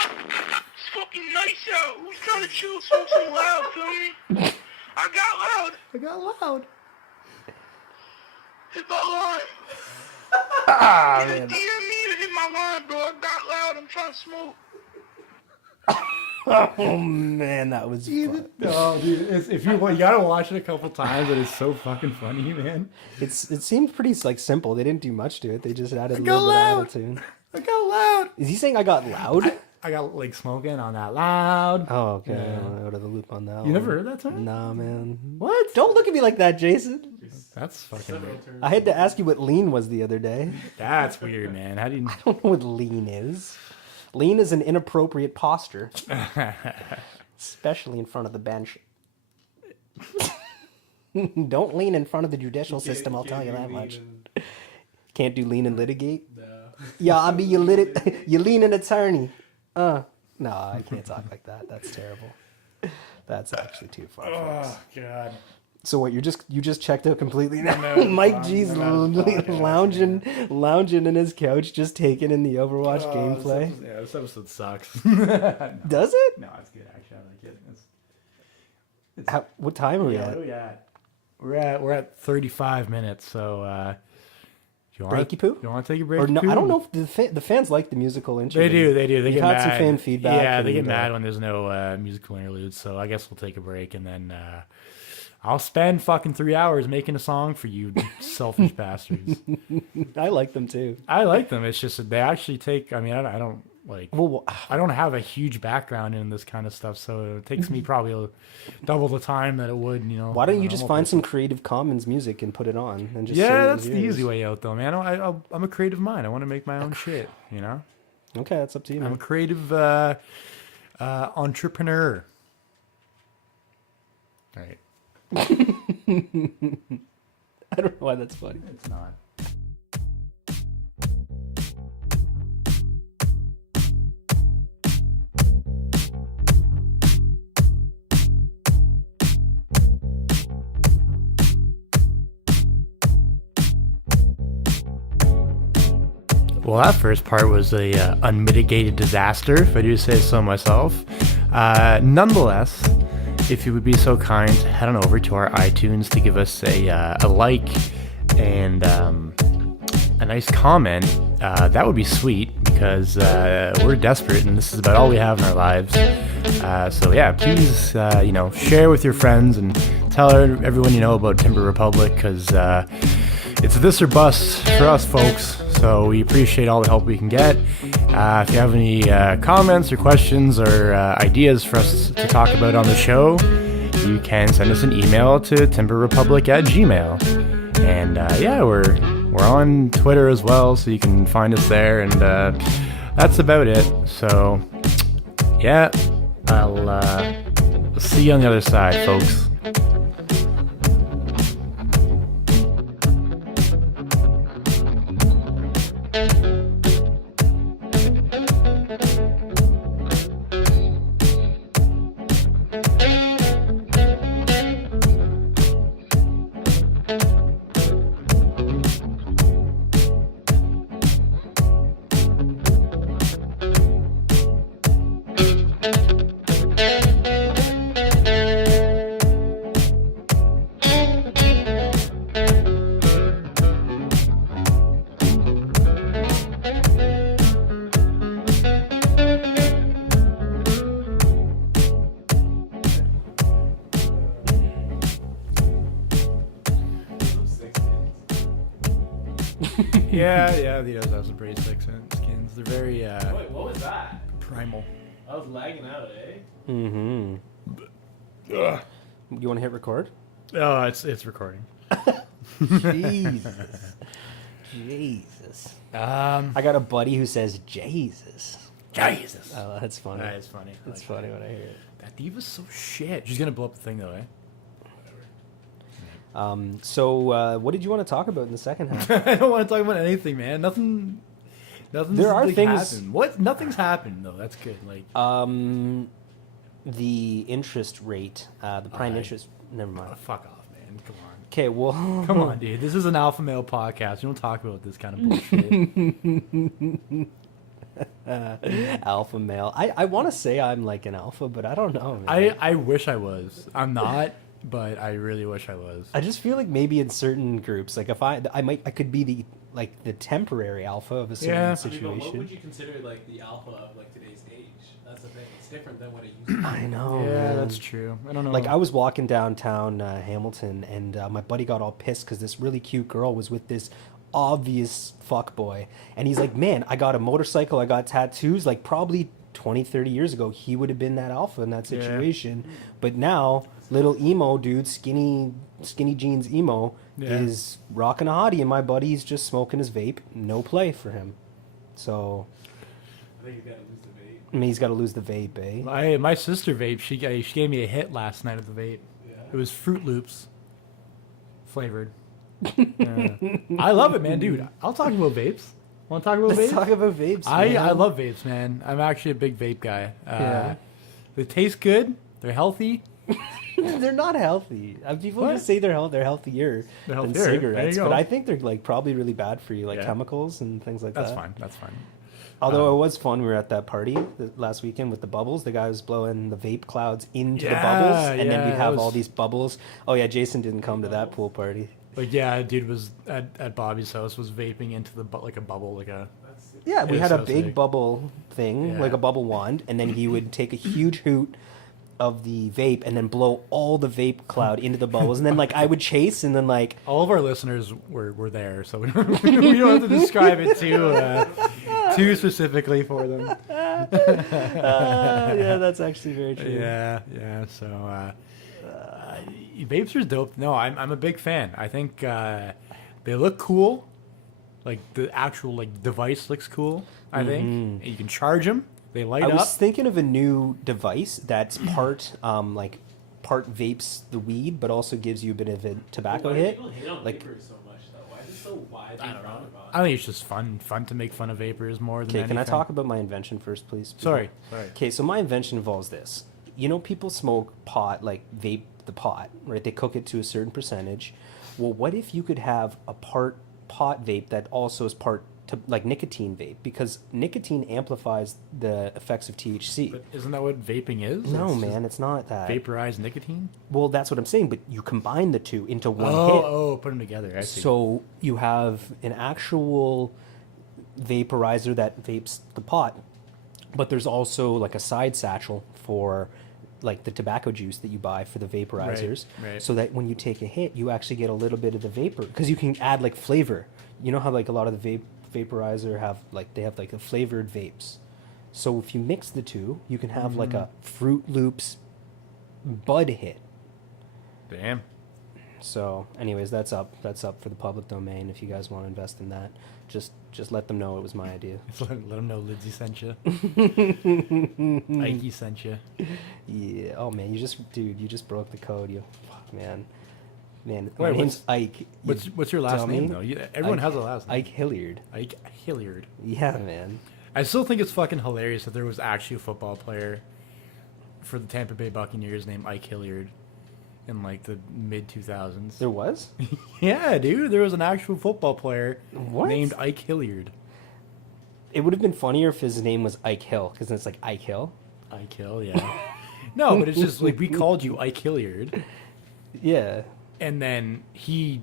It's fucking nice out. Who's trying to chill, smoke some loud, feel me? I got loud. Hit my line. Ah, Hit man. DM me to hit my line, bro. I got loud. I'm trying to smoke. Oh man, that was fun. Oh, dude, if you gotta watch it a couple times, and it's so fucking funny, man. It seemed pretty like simple. They didn't do much to it. They just added a got little bit loud. of attitude. I got loud. Is he saying I got loud? I got like smoking on that loud. Oh, okay. I'm out of the loop on that. You one. never heard that song? Nah, man. What? Don't look at me like that, Jason. That's fucking weird. I had to ask you what lean was the other day. That's weird, man. How do you? I don't know what lean is. Lean is an inappropriate posture, especially in front of the bench. Don't lean in front of the judicial system, I'll tell you that much. Can't do lean and litigate? No. Yeah, I mean, you lean an attorney. No, I can't talk like that. That's terrible. That's actually too far. Oh god. So what? You just checked out completely now. No, Mike no, G's no, no, lounging in his couch, just taking in the Overwatch gameplay. This episode sucks. Does it? No, it's good actually. I like it. What time are we Yeah, at? what are we at? We're at 35 minutes. So, do you want Breaky poo? You want to take a break? Or no? I don't know if the fans like the musical intro. They do. They We've get had mad. some fan feedback. Yeah, they get and, mad when there's no musical interludes. So I guess we'll take a break and then I'll spend fucking 3 hours making a song for you, selfish bastards. I like them too. I like them. It's just that they actually take. I mean, I don't like. Well, I don't have a huge background in this kind of stuff, so it takes me probably double the time that it would. why don't you a just normal find person. some Creative Commons music and put it on and just say Yeah, it that's was the yours? easy way out, though, man. I'm a creative mind. I want to make my own shit. Okay, that's up to you, I'm a man. creative entrepreneur. All right. I don't know why that's funny. It's not. Well, that first part was a unmitigated disaster, if I do say so myself. Nonetheless, if you would be so kind, head on over to our iTunes to give us a like and a nice comment. That would be sweet because we're desperate and this is about all we have in our lives. So yeah, please share with your friends and tell everyone you know about Timber Republic because it's this or bust for us folks. So we appreciate all the help we can get. If you have any comments or questions or ideas for us to talk about on the show, you can send us an email to timberrepublic@gmail. And yeah, we're on Twitter as well, so you can find us there. And that's about it. So yeah, I'll see you on the other side, folks. Yeah, those have some pretty sick skins. They're very Wait, what was that? primal. I was lagging out, eh? Mm-hmm. Ugh. You want to hit record? Oh, it's recording. Jesus. Jesus. Um, I got a buddy who says Jesus. Jesus. Oh, that's funny. That is funny. I It's like funny when I hear it. that diva's so shit. She's gonna blow up the thing though, eh? So, what did you want to talk about in the second half? I don't want to talk about anything, man. Nothing's There are like, things- happened. What? Nothing's happened though. That's good. Like, The interest rate, the prime Alright. interest. Never mind. fuck off, man. Come on. Okay, well, Come on, dude. This is an alpha male podcast. We don't talk about this kind of bullshit. alpha male. I want to say I'm like an alpha, but I don't know. Man. I wish I was. I'm not, but I really wish I was. I just feel like maybe in certain groups, like if I could be the temporary alpha of a certain Yeah. I mean, but situation. what would you consider like the alpha of like today's age? That's the thing. It's different than what it used to be. I know. Yeah, man. that's true. I don't know. Like I was walking downtown Hamilton, and my buddy got all pissed because this really cute girl was with this obvious fuck boy, and he's like, "Man, I got a motorcycle, I got tattoos. Like probably 20, 30 years ago, he would have been that alpha in that Yeah. situation. But now, little emo dude, skinny jeans emo, Yeah. is rocking a hottie, and my buddy's just smoking his vape. No play for him. So I think you gotta lose the vape. I mean, he's got to lose the vape, eh? my sister vape. She gave me a hit last night of the vape. Yeah. It was Fruit Loops flavored. I love it, man, dude. I'll talk about vapes. Want to talk about Let's vapes? talk about vapes. I man. love vapes, man. I'm actually a big vape guy. Yeah. They taste good. They're healthy. They're not healthy. People What? just say they're healthier, They're than healthier. There you cigarettes, go. but I think they're like probably really bad for you, like Yeah. chemicals and things like That's that. fine. That's fine. Although it was fun, we were at that party last weekend with the bubbles. The guy was blowing the vape clouds into the Yeah, bubbles, and then yeah, we'd that have was- all these bubbles. Oh yeah, Jason didn't come to that pool party. Like, yeah, dude was at Bobby's house, was vaping into the like a bubble, like a. That's Yeah, we It had a was so big sick. bubble thing, Yeah. like a bubble wand, and then he would take a huge hoot of the vape and then blow all the vape cloud into the bubbles, and then like I would chase, and then like All of our listeners were there, so we don't have to describe it too specifically for them. yeah, that's actually very true. Yeah. So vapes are dope. No, I'm a big fan. I think they look cool. Like the actual like device looks cool. I think and you can charge them. They light I up. was thinking of a new device that's part part vapes the weed, but also gives you a bit of a tobacco Why do hit. people hate on Like- vapors so much though? Why is it so widely I don't know. frowned upon? I think it's just fun to make fun of vapors more than Okay, anything. can I talk about my invention first, please? Sorry. Okay, so my invention involves this. You know, people smoke pot, like vape the pot, right? They cook it to a certain percentage. Well, what if you could have a part pot vape that also is part to like nicotine vape? Because nicotine amplifies the effects of THC. But isn't that what vaping is? No, It's man, it's not just that. vaporized nicotine. Well, that's what I'm saying, but you combine the two into one hit. Oh, put them together. I see. So you have an actual vaporizer that vapes the pot, but there's also like a side satchel for like the tobacco juice that you buy for the vaporizers, right. so that when you take a hit, you actually get a little bit of the vapor, because you can add like flavor. You know how like a lot of the vaporizer have like a flavored vapes. So if you mix the two, you can have like a Fruit Loops bud hit. Damn. So, anyways, that's up for the public domain. If you guys want to invest in that, just let them know it was my idea. Let them know Lindsay sent you. Ike sent you. Yeah. Oh man, you just broke the code. You fuck, man. My Wait, name's Ike. you What's your last dummy. name though? Everyone Ike- has a last name. Ike Hilliard. Ike Hilliard. Yeah, man. I still think it's fucking hilarious that there was actually a football player for the Tampa Bay Buccaneers named Ike Hilliard in like the mid 2000s. There was. Yeah, dude, there was an actual football player What? named Ike Hilliard. It would have been funnier if his name was Ike Hill, because it's like Ike Hill. Ike Hill, yeah. No, but it's just like we called you Ike Hilliard, Yeah. and then he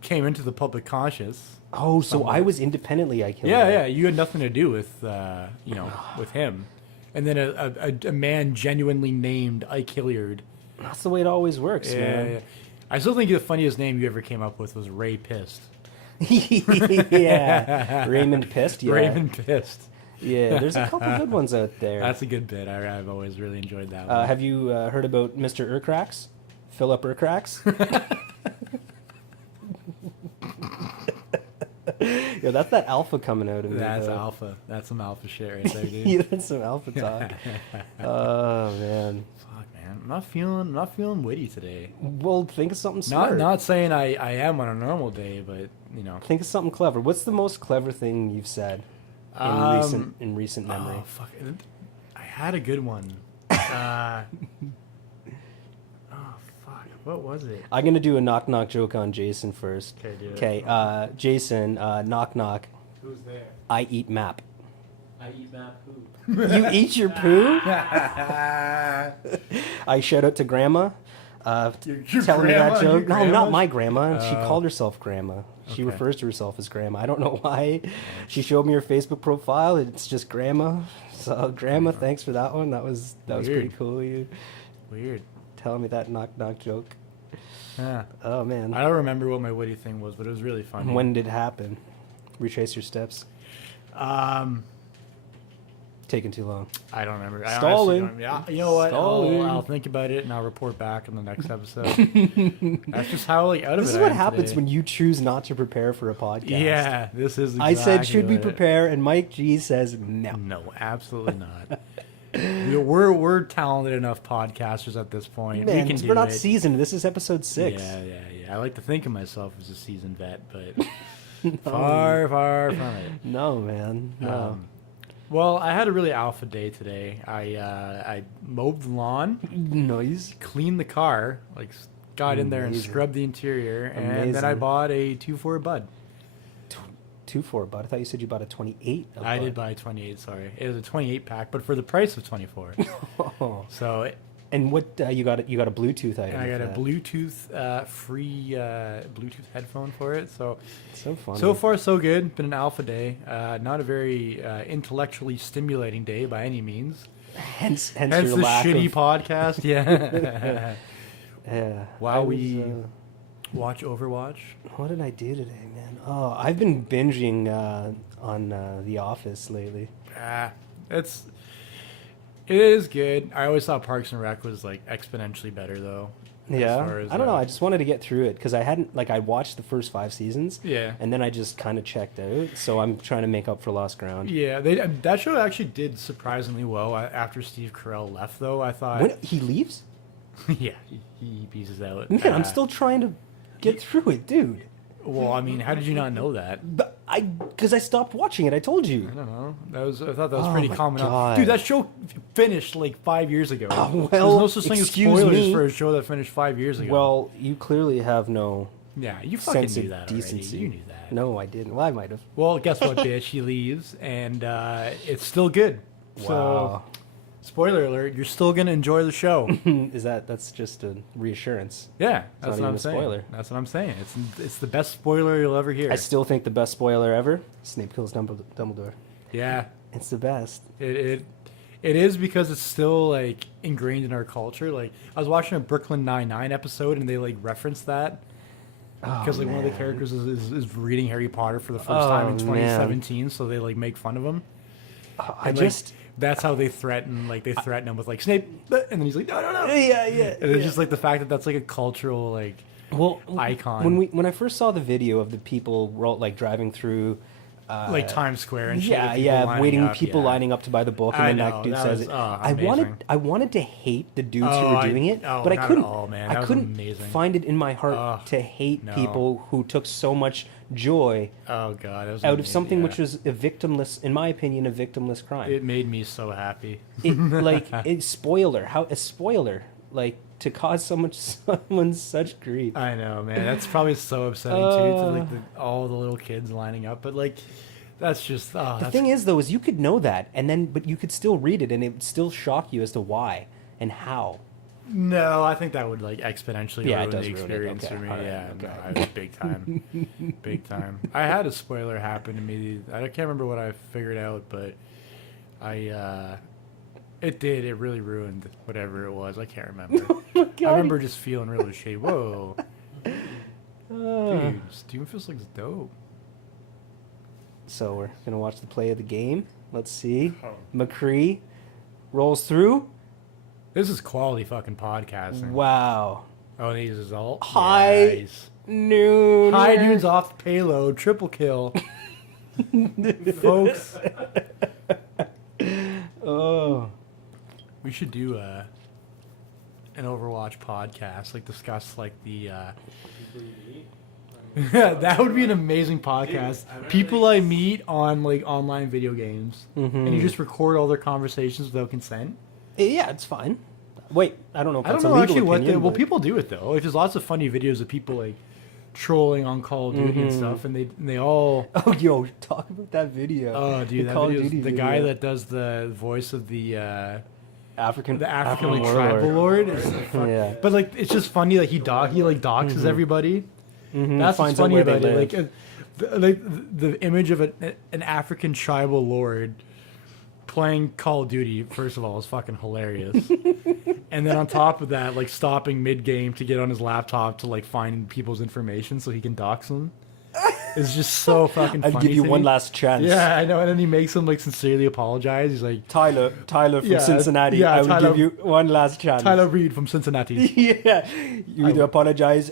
came into the public conscious. Oh, so Somewhere. I was independently Ike Hilliard. Yeah, you had nothing to do with with him. And then a man genuinely named Ike Hilliard. That's the way it always works, man. Yeah. I still think the funniest name you ever came up with was Ray Pissed. Yeah. Raymond Pissed. Yeah. Raymond Pissed. Yeah. There's a couple good ones out there. That's a good bit. I've always really enjoyed that one. Have you heard about Mr. Urcrax? Philip Urcrax? Yeah, that's that alpha coming out of me. That's though. alpha. That's some alpha shit right there, dude. Yeah, that's some alpha talk. Oh man. Fuck, man. I'm not feeling witty today. Well, think of something smart. Not saying I am on a normal day, but you know. Think of something clever. What's the most clever thing you've said in recent memory? Oh fuck! I had a good one. Oh fuck! What was it? I'm gonna do a knock knock joke on Jason first. Okay, do it. Okay, Jason, knock knock. Who's there? I eat map. I eat map poo. You eat your poo? I shout out to grandma. Your Telling me that grandma? joke. Your No, not grandma? my grandma. She called herself grandma. She Okay. refers to herself as grandma. I don't know why. She showed me her Facebook profile. It's just grandma. So grandma, thanks for that one. That was pretty Weird. cool. You Weird. telling me that knock knock joke. Yeah. Oh man. I don't remember what my witty thing was, but it was really funny. When did it happen? Retrace your steps. Taking too long. I don't remember. I Stalling. honestly don't- yeah, you know what? Stalling. I'll think about it and I'll report back in the next episode. That's just how like out of This it is what I am happens today. when you choose not to prepare for a podcast. Yeah, this is. I said, exactly should we what it- prepare? And Mike G says, no. No, absolutely not. we're talented enough podcasters at this point. Man, we can do we're not it. seasoned. This is episode 6. Yeah. I like to think of myself as a seasoned vet, but far from it. No, man. No. Well, I had a really alpha day today. I mowed the lawn, Noise. cleaned the car, like got in there and Amazing. scrubbed the interior, and then I Amazing. bought a 2.4 bud. 2.4, but I thought you said you bought a 28. of I Bud. did buy a 28. Sorry, it was a 28 pack, but for the price of 24. Oh. So And what you got? You got a Bluetooth item. I got for a that. Bluetooth free Bluetooth headphone for it. So So funny. so far so good. Been an alpha day. Not a very intellectually stimulating day by any means. Hence Hence your the lack shitty of. podcast. Yeah. Yeah. While I we was, watch Overwatch. what did I do today, man? Oh, I've been binging on The Office lately. It is good. I always thought Parks and Rec was like exponentially better though. Yeah, far as, I don't know. I just wanted to get through it because I hadn't I watched the first 5 seasons. Yeah. And then I just kind of checked out. So I'm trying to make up for lost ground. Yeah, that show actually did surprisingly well after Steve Carell left though. I thought When he leaves, yeah, he pieces out. man, I'm still trying to get through it, dude. Well, I mean, how did you not know that? But because I stopped watching it. I told you. I don't know. I thought that was Oh pretty my common. God. Dude, that show finished like 5 years ago. well, There's no such thing as excuse spoilers me. for a show that finished 5 years ago. Well, you clearly have no yeah, you fucking sense knew of that decency. already. You knew that. No, I didn't. Well, I might have. Well, guess what, bitch? He leaves, and it's still good. Wow. So, spoiler alert: you're still gonna enjoy the show. That's just a reassurance. Yeah, not that's even what I'm a saying. spoiler. That's what I'm saying. It's the best spoiler you'll ever hear. I still think the best spoiler ever: Snape kills Dumbledore. Yeah, It's the best. it is because it's still like ingrained in our culture. Like I was watching a Brooklyn Nine-Nine episode, and they like referenced that. Because like one of the characters is reading Harry Potter for the first time in Oh, man. 2017, so they like make fun of him. I And, like, just that's how they threaten. Like they threaten him with like Snape, and then he's like, no. yeah. And it's just like the fact that that's like a cultural like Well, icon. when I first saw the video of the people like driving through, like Times Square and shit. yeah, with people yeah, lining waiting up, people yeah. lining up to buy the book, and I then know, that dude that says was, it. amazing. I wanted to hate the dudes who Oh, were doing it, oh, but I not at couldn't. all, man. I That was couldn't amazing. find it in my heart Ugh, to hate no. people who took so much joy Oh god, that was out of amazing, something yeah. which was a victimless, in my opinion, a victimless crime. It made me so happy. A spoiler, like to cause someone such grief. I know, man. That's probably so upsetting too. To like all the little kids lining up, but like, that's just. Oh, The that's, thing is, though, is you could know that, but you could still read it, and it would still shock you as to why and how. no, I think that would like exponentially Yeah, it ruin does the ruin it. experience Okay, for me. all right, Yeah, okay. no, I was big time, big time. I had a spoiler happen to me. I can't remember what I figured out, but it did. It really ruined whatever it was. I can't remember. I remember just feeling really shady. Whoa, dude, Doomfist looks dope. So we're gonna watch the play of the game. Let's see. Oh. McCree rolls through. This is quality fucking podcasting. Wow. Oh, and he uses alt. High Nice. noon. High dudes off the payload, triple kill. Folks, Oh. we should do an Overwatch podcast, like discuss like the. That would be an amazing podcast. People I meet on like online video games, and you just record all their conversations without consent. Yeah, it's fine. Wait, I don't know if I don't that's know a legal actually what. opinion, Well, but- people do it though. Like, there's lots of funny videos of people like trolling on Call of Duty and stuff, and they all. Oh, yo, talk about that video. Oh, dude, The that Call of video Duty the guy video. that does the voice of the African African like, warlord. tribal lord. Is, Yeah. But like, it's just funny. Like he doxes everybody. That's what's Finds out funny where they about it. live. The image of an African tribal lord playing Call of Duty, first of all, is fucking hilarious. And then on top of that, like stopping mid game to get on his laptop to like find people's information so he can dox them is just so fucking funny. I'll give you to one me. last chance. Yeah, I know. And then he makes him like sincerely apologize. He's like, Tyler from Yeah, Cincinnati. yeah, I will Tyler- give you one last chance. Either Reed from Cincinnati. Yeah. You either apologize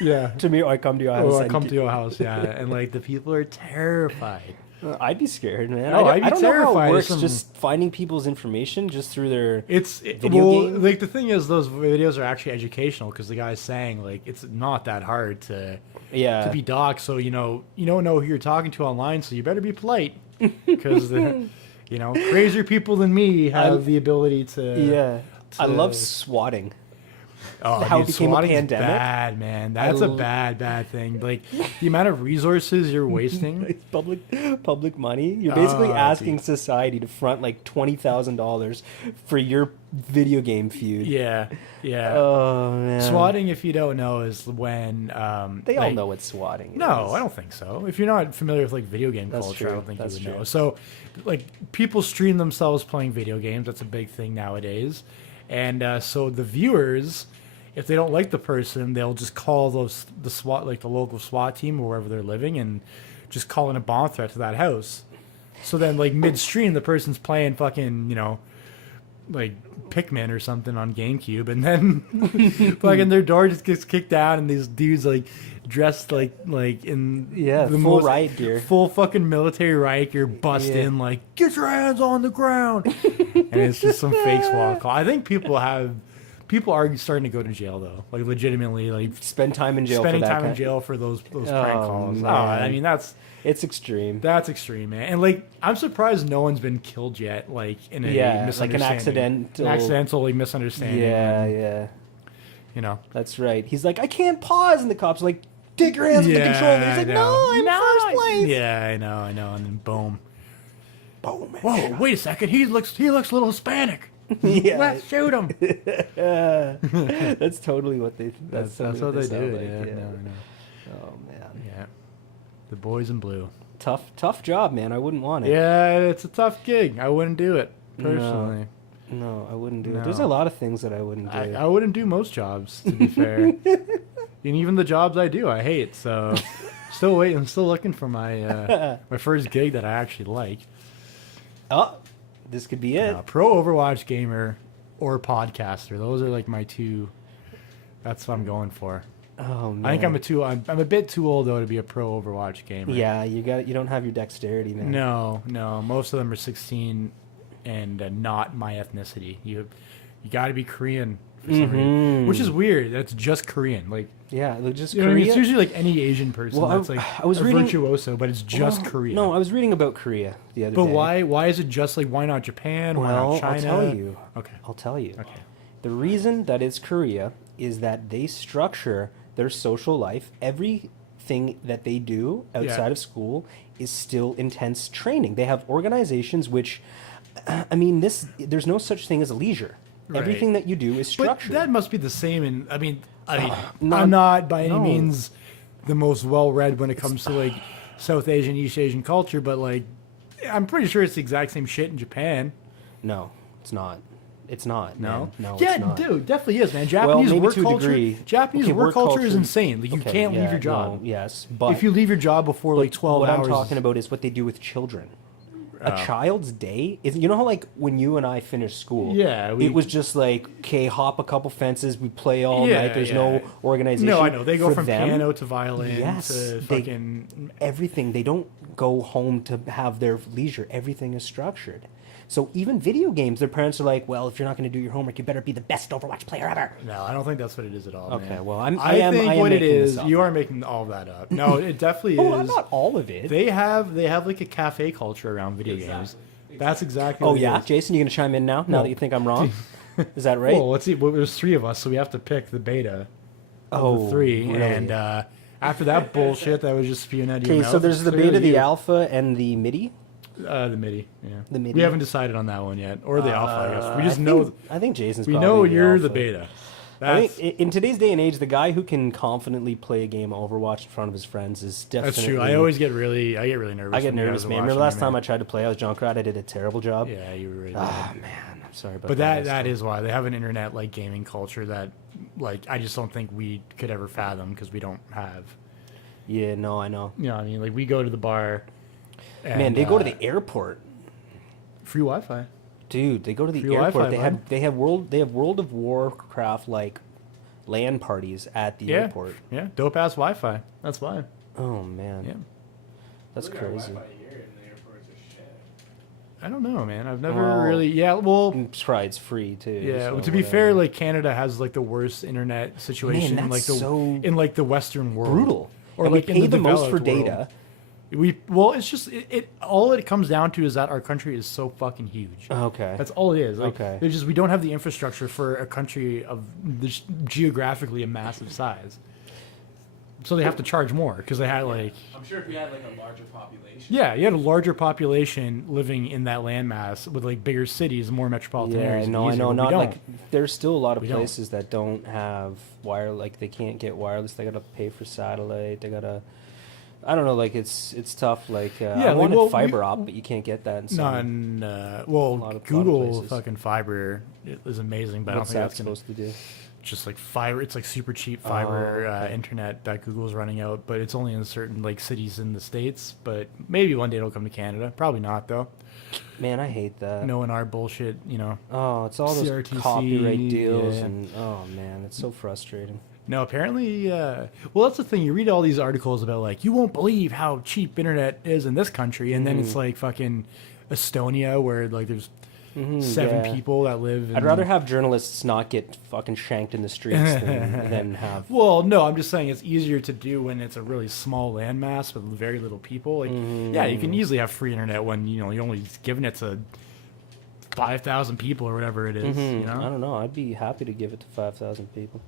Yeah. to me or I come to your house. Or I and come to your house, yeah. And like the people are terrified. I'd be scared, man. No, I I'd be don't know how terrified it if works. some- Just finding people's information just through their. Video well, game? like the thing is, those videos are actually educational because the guy's saying like it's not that hard to Yeah. be doxxed. So you don't know who you're talking to online, so you better be polite because crazier people than me have the ability to. Yeah. I to- love swatting. Oh, how dude, it became a swatting's pandemic. bad, man. That's a bad thing. Like the amount of resources you're wasting. It's public money. You're basically Oh, asking dude. society to front like $20,000 for your video game feud. Yeah, yeah. Oh man. Swatting, if you don't know, is when They all like- know what swatting is. No, I don't think so. If you're not familiar with like video game That's culture, I true. don't think That's you would true. know. So, like, people stream themselves playing video games. That's a big thing nowadays. And so the viewers, if they don't like the person, they'll just call the SWAT, like the local SWAT team or wherever they're living, and just call in a bomb threat to that house. So then, like midstream, the person's playing fucking like Pikmin or something on GameCube, and then fucking their door just gets kicked down, and these dudes like dressed like in full riot gear. full fucking military riot gear, bust Yeah. in like get your hands on the ground, and it's just some fake SWAT call. I think people are starting to go to jail though, like legitimately, like Spend time in jail spending for that time in kind. jail for those prank Oh, calls. man. I mean It's extreme. that's extreme, man. And like, I'm surprised no one's been killed yet. Like in a Yeah, like an misunderstanding. accidental- like misunderstanding. Yeah, and, yeah. You know. That's right. He's like, I can't pause, and the cops are like, take your hands off the controller. He's I like, know. no, I'm first place. Yeah, I know. And then boom. Boom. Whoa, wait a second. He looks a little Hispanic. Yeah. Let's shoot him. That's totally what they. That's totally what they do. sound like, Yeah, no, I know. Oh man. Yeah. The boys in blue. Tough job, man. I wouldn't want it. Yeah, it's a tough gig. I wouldn't do it personally. No, I wouldn't do it. No. There's a lot of things that I wouldn't do. I wouldn't do most jobs, to be fair. And even the jobs I do, I hate. So, still waiting. I'm still looking for my my first gig that I actually like. Oh, this could be it. Pro Overwatch gamer or podcaster. Those are like my two. That's what I'm going for. Oh man. I think I'm a bit too old though to be a pro Overwatch gamer. Yeah, you don't have your dexterity, man. No. Most of them are 16 and not my ethnicity. You got to be Korean for some reason, which is weird. That's just Korean. Like, Yeah, like just you know what I mean? Korea. It's usually like any Asian person Well, that's like I was a reading- virtuoso, but it's just Well, Korea. No, I was reading about Korea the other But day. why is it just like why not Japan? Why Well, not China? I'll tell you. Okay. I'll tell you. Okay. The reason that it's Korea is that they structure their social life. Everything that they do outside of school is still intense training. They have organizations which, I mean, there's no such thing as a leisure. Right. Everything that you do is But structured. that must be the same in I mean not- I'm not by any no. means the most well read when it comes to like South Asian, East Asian culture, but like I'm pretty sure it's the exact same shit in Japan. No, it's not. It's not. No, man. No, yeah, it's not. dude, definitely is, man. Japanese maybe work to a culture. degree. Japanese Okay, work culture is insane. Like you Okay, can't leave yeah, your job. No, yes, but If you leave your job before like 12 what hours, I'm talking about is what they do with children. A child's day is, you know how like when you and I finished school, Yeah, it was just like, okay, hop a couple fences, we play all Yeah, night. There's yeah. no organization. No, I know. They go For from them, piano to violin yes, to they- fucking. everything. They don't go home to have their leisure. Everything is structured. So even video games, their parents are like, well, if you're not going to do your homework, you better be the best Overwatch player ever. No, I don't think that's what it is at all. Okay, man. well, I I am think what it making this is, up. you are making all that up. No, it definitely Oh, is. not all of it. They have like a cafe culture around video games. That's exactly. Oh what it yeah, is. Jason, you gonna chime in now? Now No. that you think I'm wrong, is that right? Well, let's see. Well, there's 3 of us, so we have to pick the beta of Oh, the 3. really? And after that bullshit, that was just spewing out of your Okay, mouth. so there's it's the clearly beta, the you. alpha, and the MIDI. The MIDI. Yeah. The MIDI. We haven't decided on that one yet, or the alpha. I guess we just I know. think, I think Jason's. We probably know you're the alpha. beta. I That's think in today's day and age, the guy who can confidently play a game of Overwatch in front of his friends is definitely. that's true. I always get really nervous. I get when you nervous, guys are man. Remember watching last me, time I man. tried to play? I was Junkrat. I did a terrible job. Yeah, you were really. Ah, man, I'm sorry about But that. that is why they have an internet like gaming culture that like I just don't think we could ever fathom because we don't have. Yeah, no, I know. You know, what I mean, like we go to the bar. And, Man, they go to the airport. free Wi-Fi. Dude, they go to the Free airport. Wi-Fi, They have World of Warcraft like LAN parties at the Yeah, airport. yeah, dope ass Wi-Fi. That's why. Oh man, Yeah, that's Look at our crazy. Wi-Fi here in the airports are shit. I don't know, man. I've never Well, really. Yeah, well, I'm surprised it's free too. yeah. so To be whatever. fair, like Canada has like the worst internet situation in like that's so in like the Western world. brutal. Or And like we in pay the most for developed data. world. It's just it all it comes down to is that our country is so fucking huge. Okay. That's all it is. Like, Okay. There's just we don't have the infrastructure for a country of this geographically a massive size. So they have to charge more because they had like I'm sure if we had like a larger population. yeah, you had a larger population living in that landmass with like bigger cities, more metropolitan Yeah, areas. I it'd be know. I easier, know. but we Not don't. like there's still a lot of We don't. places that don't have like they can't get wireless. They gotta pay for satellite. They gotta. I don't know. Like it's tough. Like I like, wanted well, fiber op, but you can't get that. In some, None. a Well, lot of Google places. fucking fiber is amazing, but I don't what's think that that's gonna. supposed to do? Just like fiber, it's like super cheap fiber Oh, okay. internet that Google's running out, but it's only in certain like cities in the states. But maybe one day it'll come to Canada. Probably not though. Man, I hate that. Knowing our bullshit, you know. Oh, it's all those CRTC, copyright deals, yeah. and oh man, it's so frustrating. No, apparently, well, that's the thing. You read all these articles about like you won't believe how cheap internet is in this country, and then Mm-hmm. it's like fucking Estonia where like there's 7 yeah. people that live. In, I'd rather have journalists not get fucking shanked in the streets than have. Well, no, I'm just saying it's easier to do when it's a really small landmass with very little people. Like, yeah, you can easily have free internet when you know you're only giving it to 5,000 people or whatever it is. You I know, don't know. I'd be happy to give it to 5,000 people.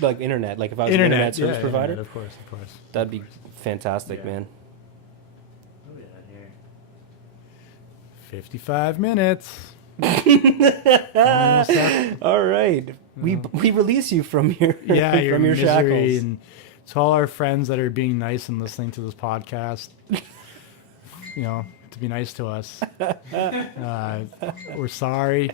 Like internet. Like if I was an internet service yeah, provider, internet, of course. that'd be fantastic, Yeah. man. What are we at here? 55 minutes. Almost up. All right, we release you from your Yeah, your from your misery, shackles. and to all our friends that are being nice and listening to this podcast, you know, to be nice to us. We're sorry.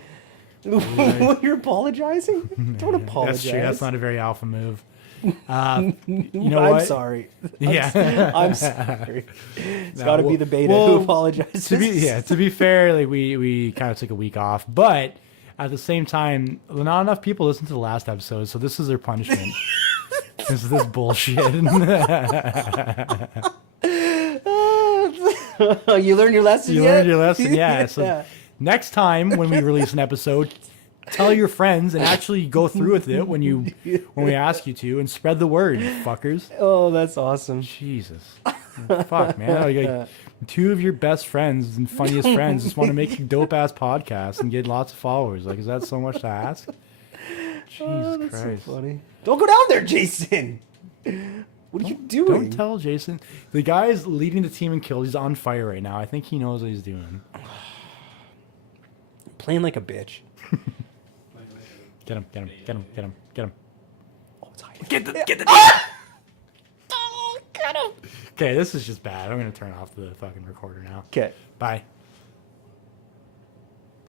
You're apologizing? Don't apologize. That's true. That's not a very alpha move. You know I'm what? sorry. Yeah. I'm sorry. It's No, got to be well- the beta well, who apologizes. To be fair, like we kind of took a week off, but at the same time, not enough people listened to the last episode, so this is their punishment. This is this bullshit. You learned your lesson. You yet? learned your lesson, yeah. So next time when we release an episode, tell your friends and actually go through with it when we ask you to, and spread the word, you fuckers. Oh, that's awesome. Jesus, fuck, man. Like, 2 of your best friends and funniest friends just want to make a dope ass podcast and get lots of followers. Like, is that so much to ask? Jesus Oh, that's Christ. so funny. Don't go down there, Jason. What are you doing? Don't tell Jason. The guy's leading the team in kills. He's on fire right now. I think he knows what he's doing. Playing like a bitch. Get him. Oh, it's hiding. Get the. Oh, got him. Okay, this is just bad. I'm gonna turn off the fucking recorder now. Okay. Bye.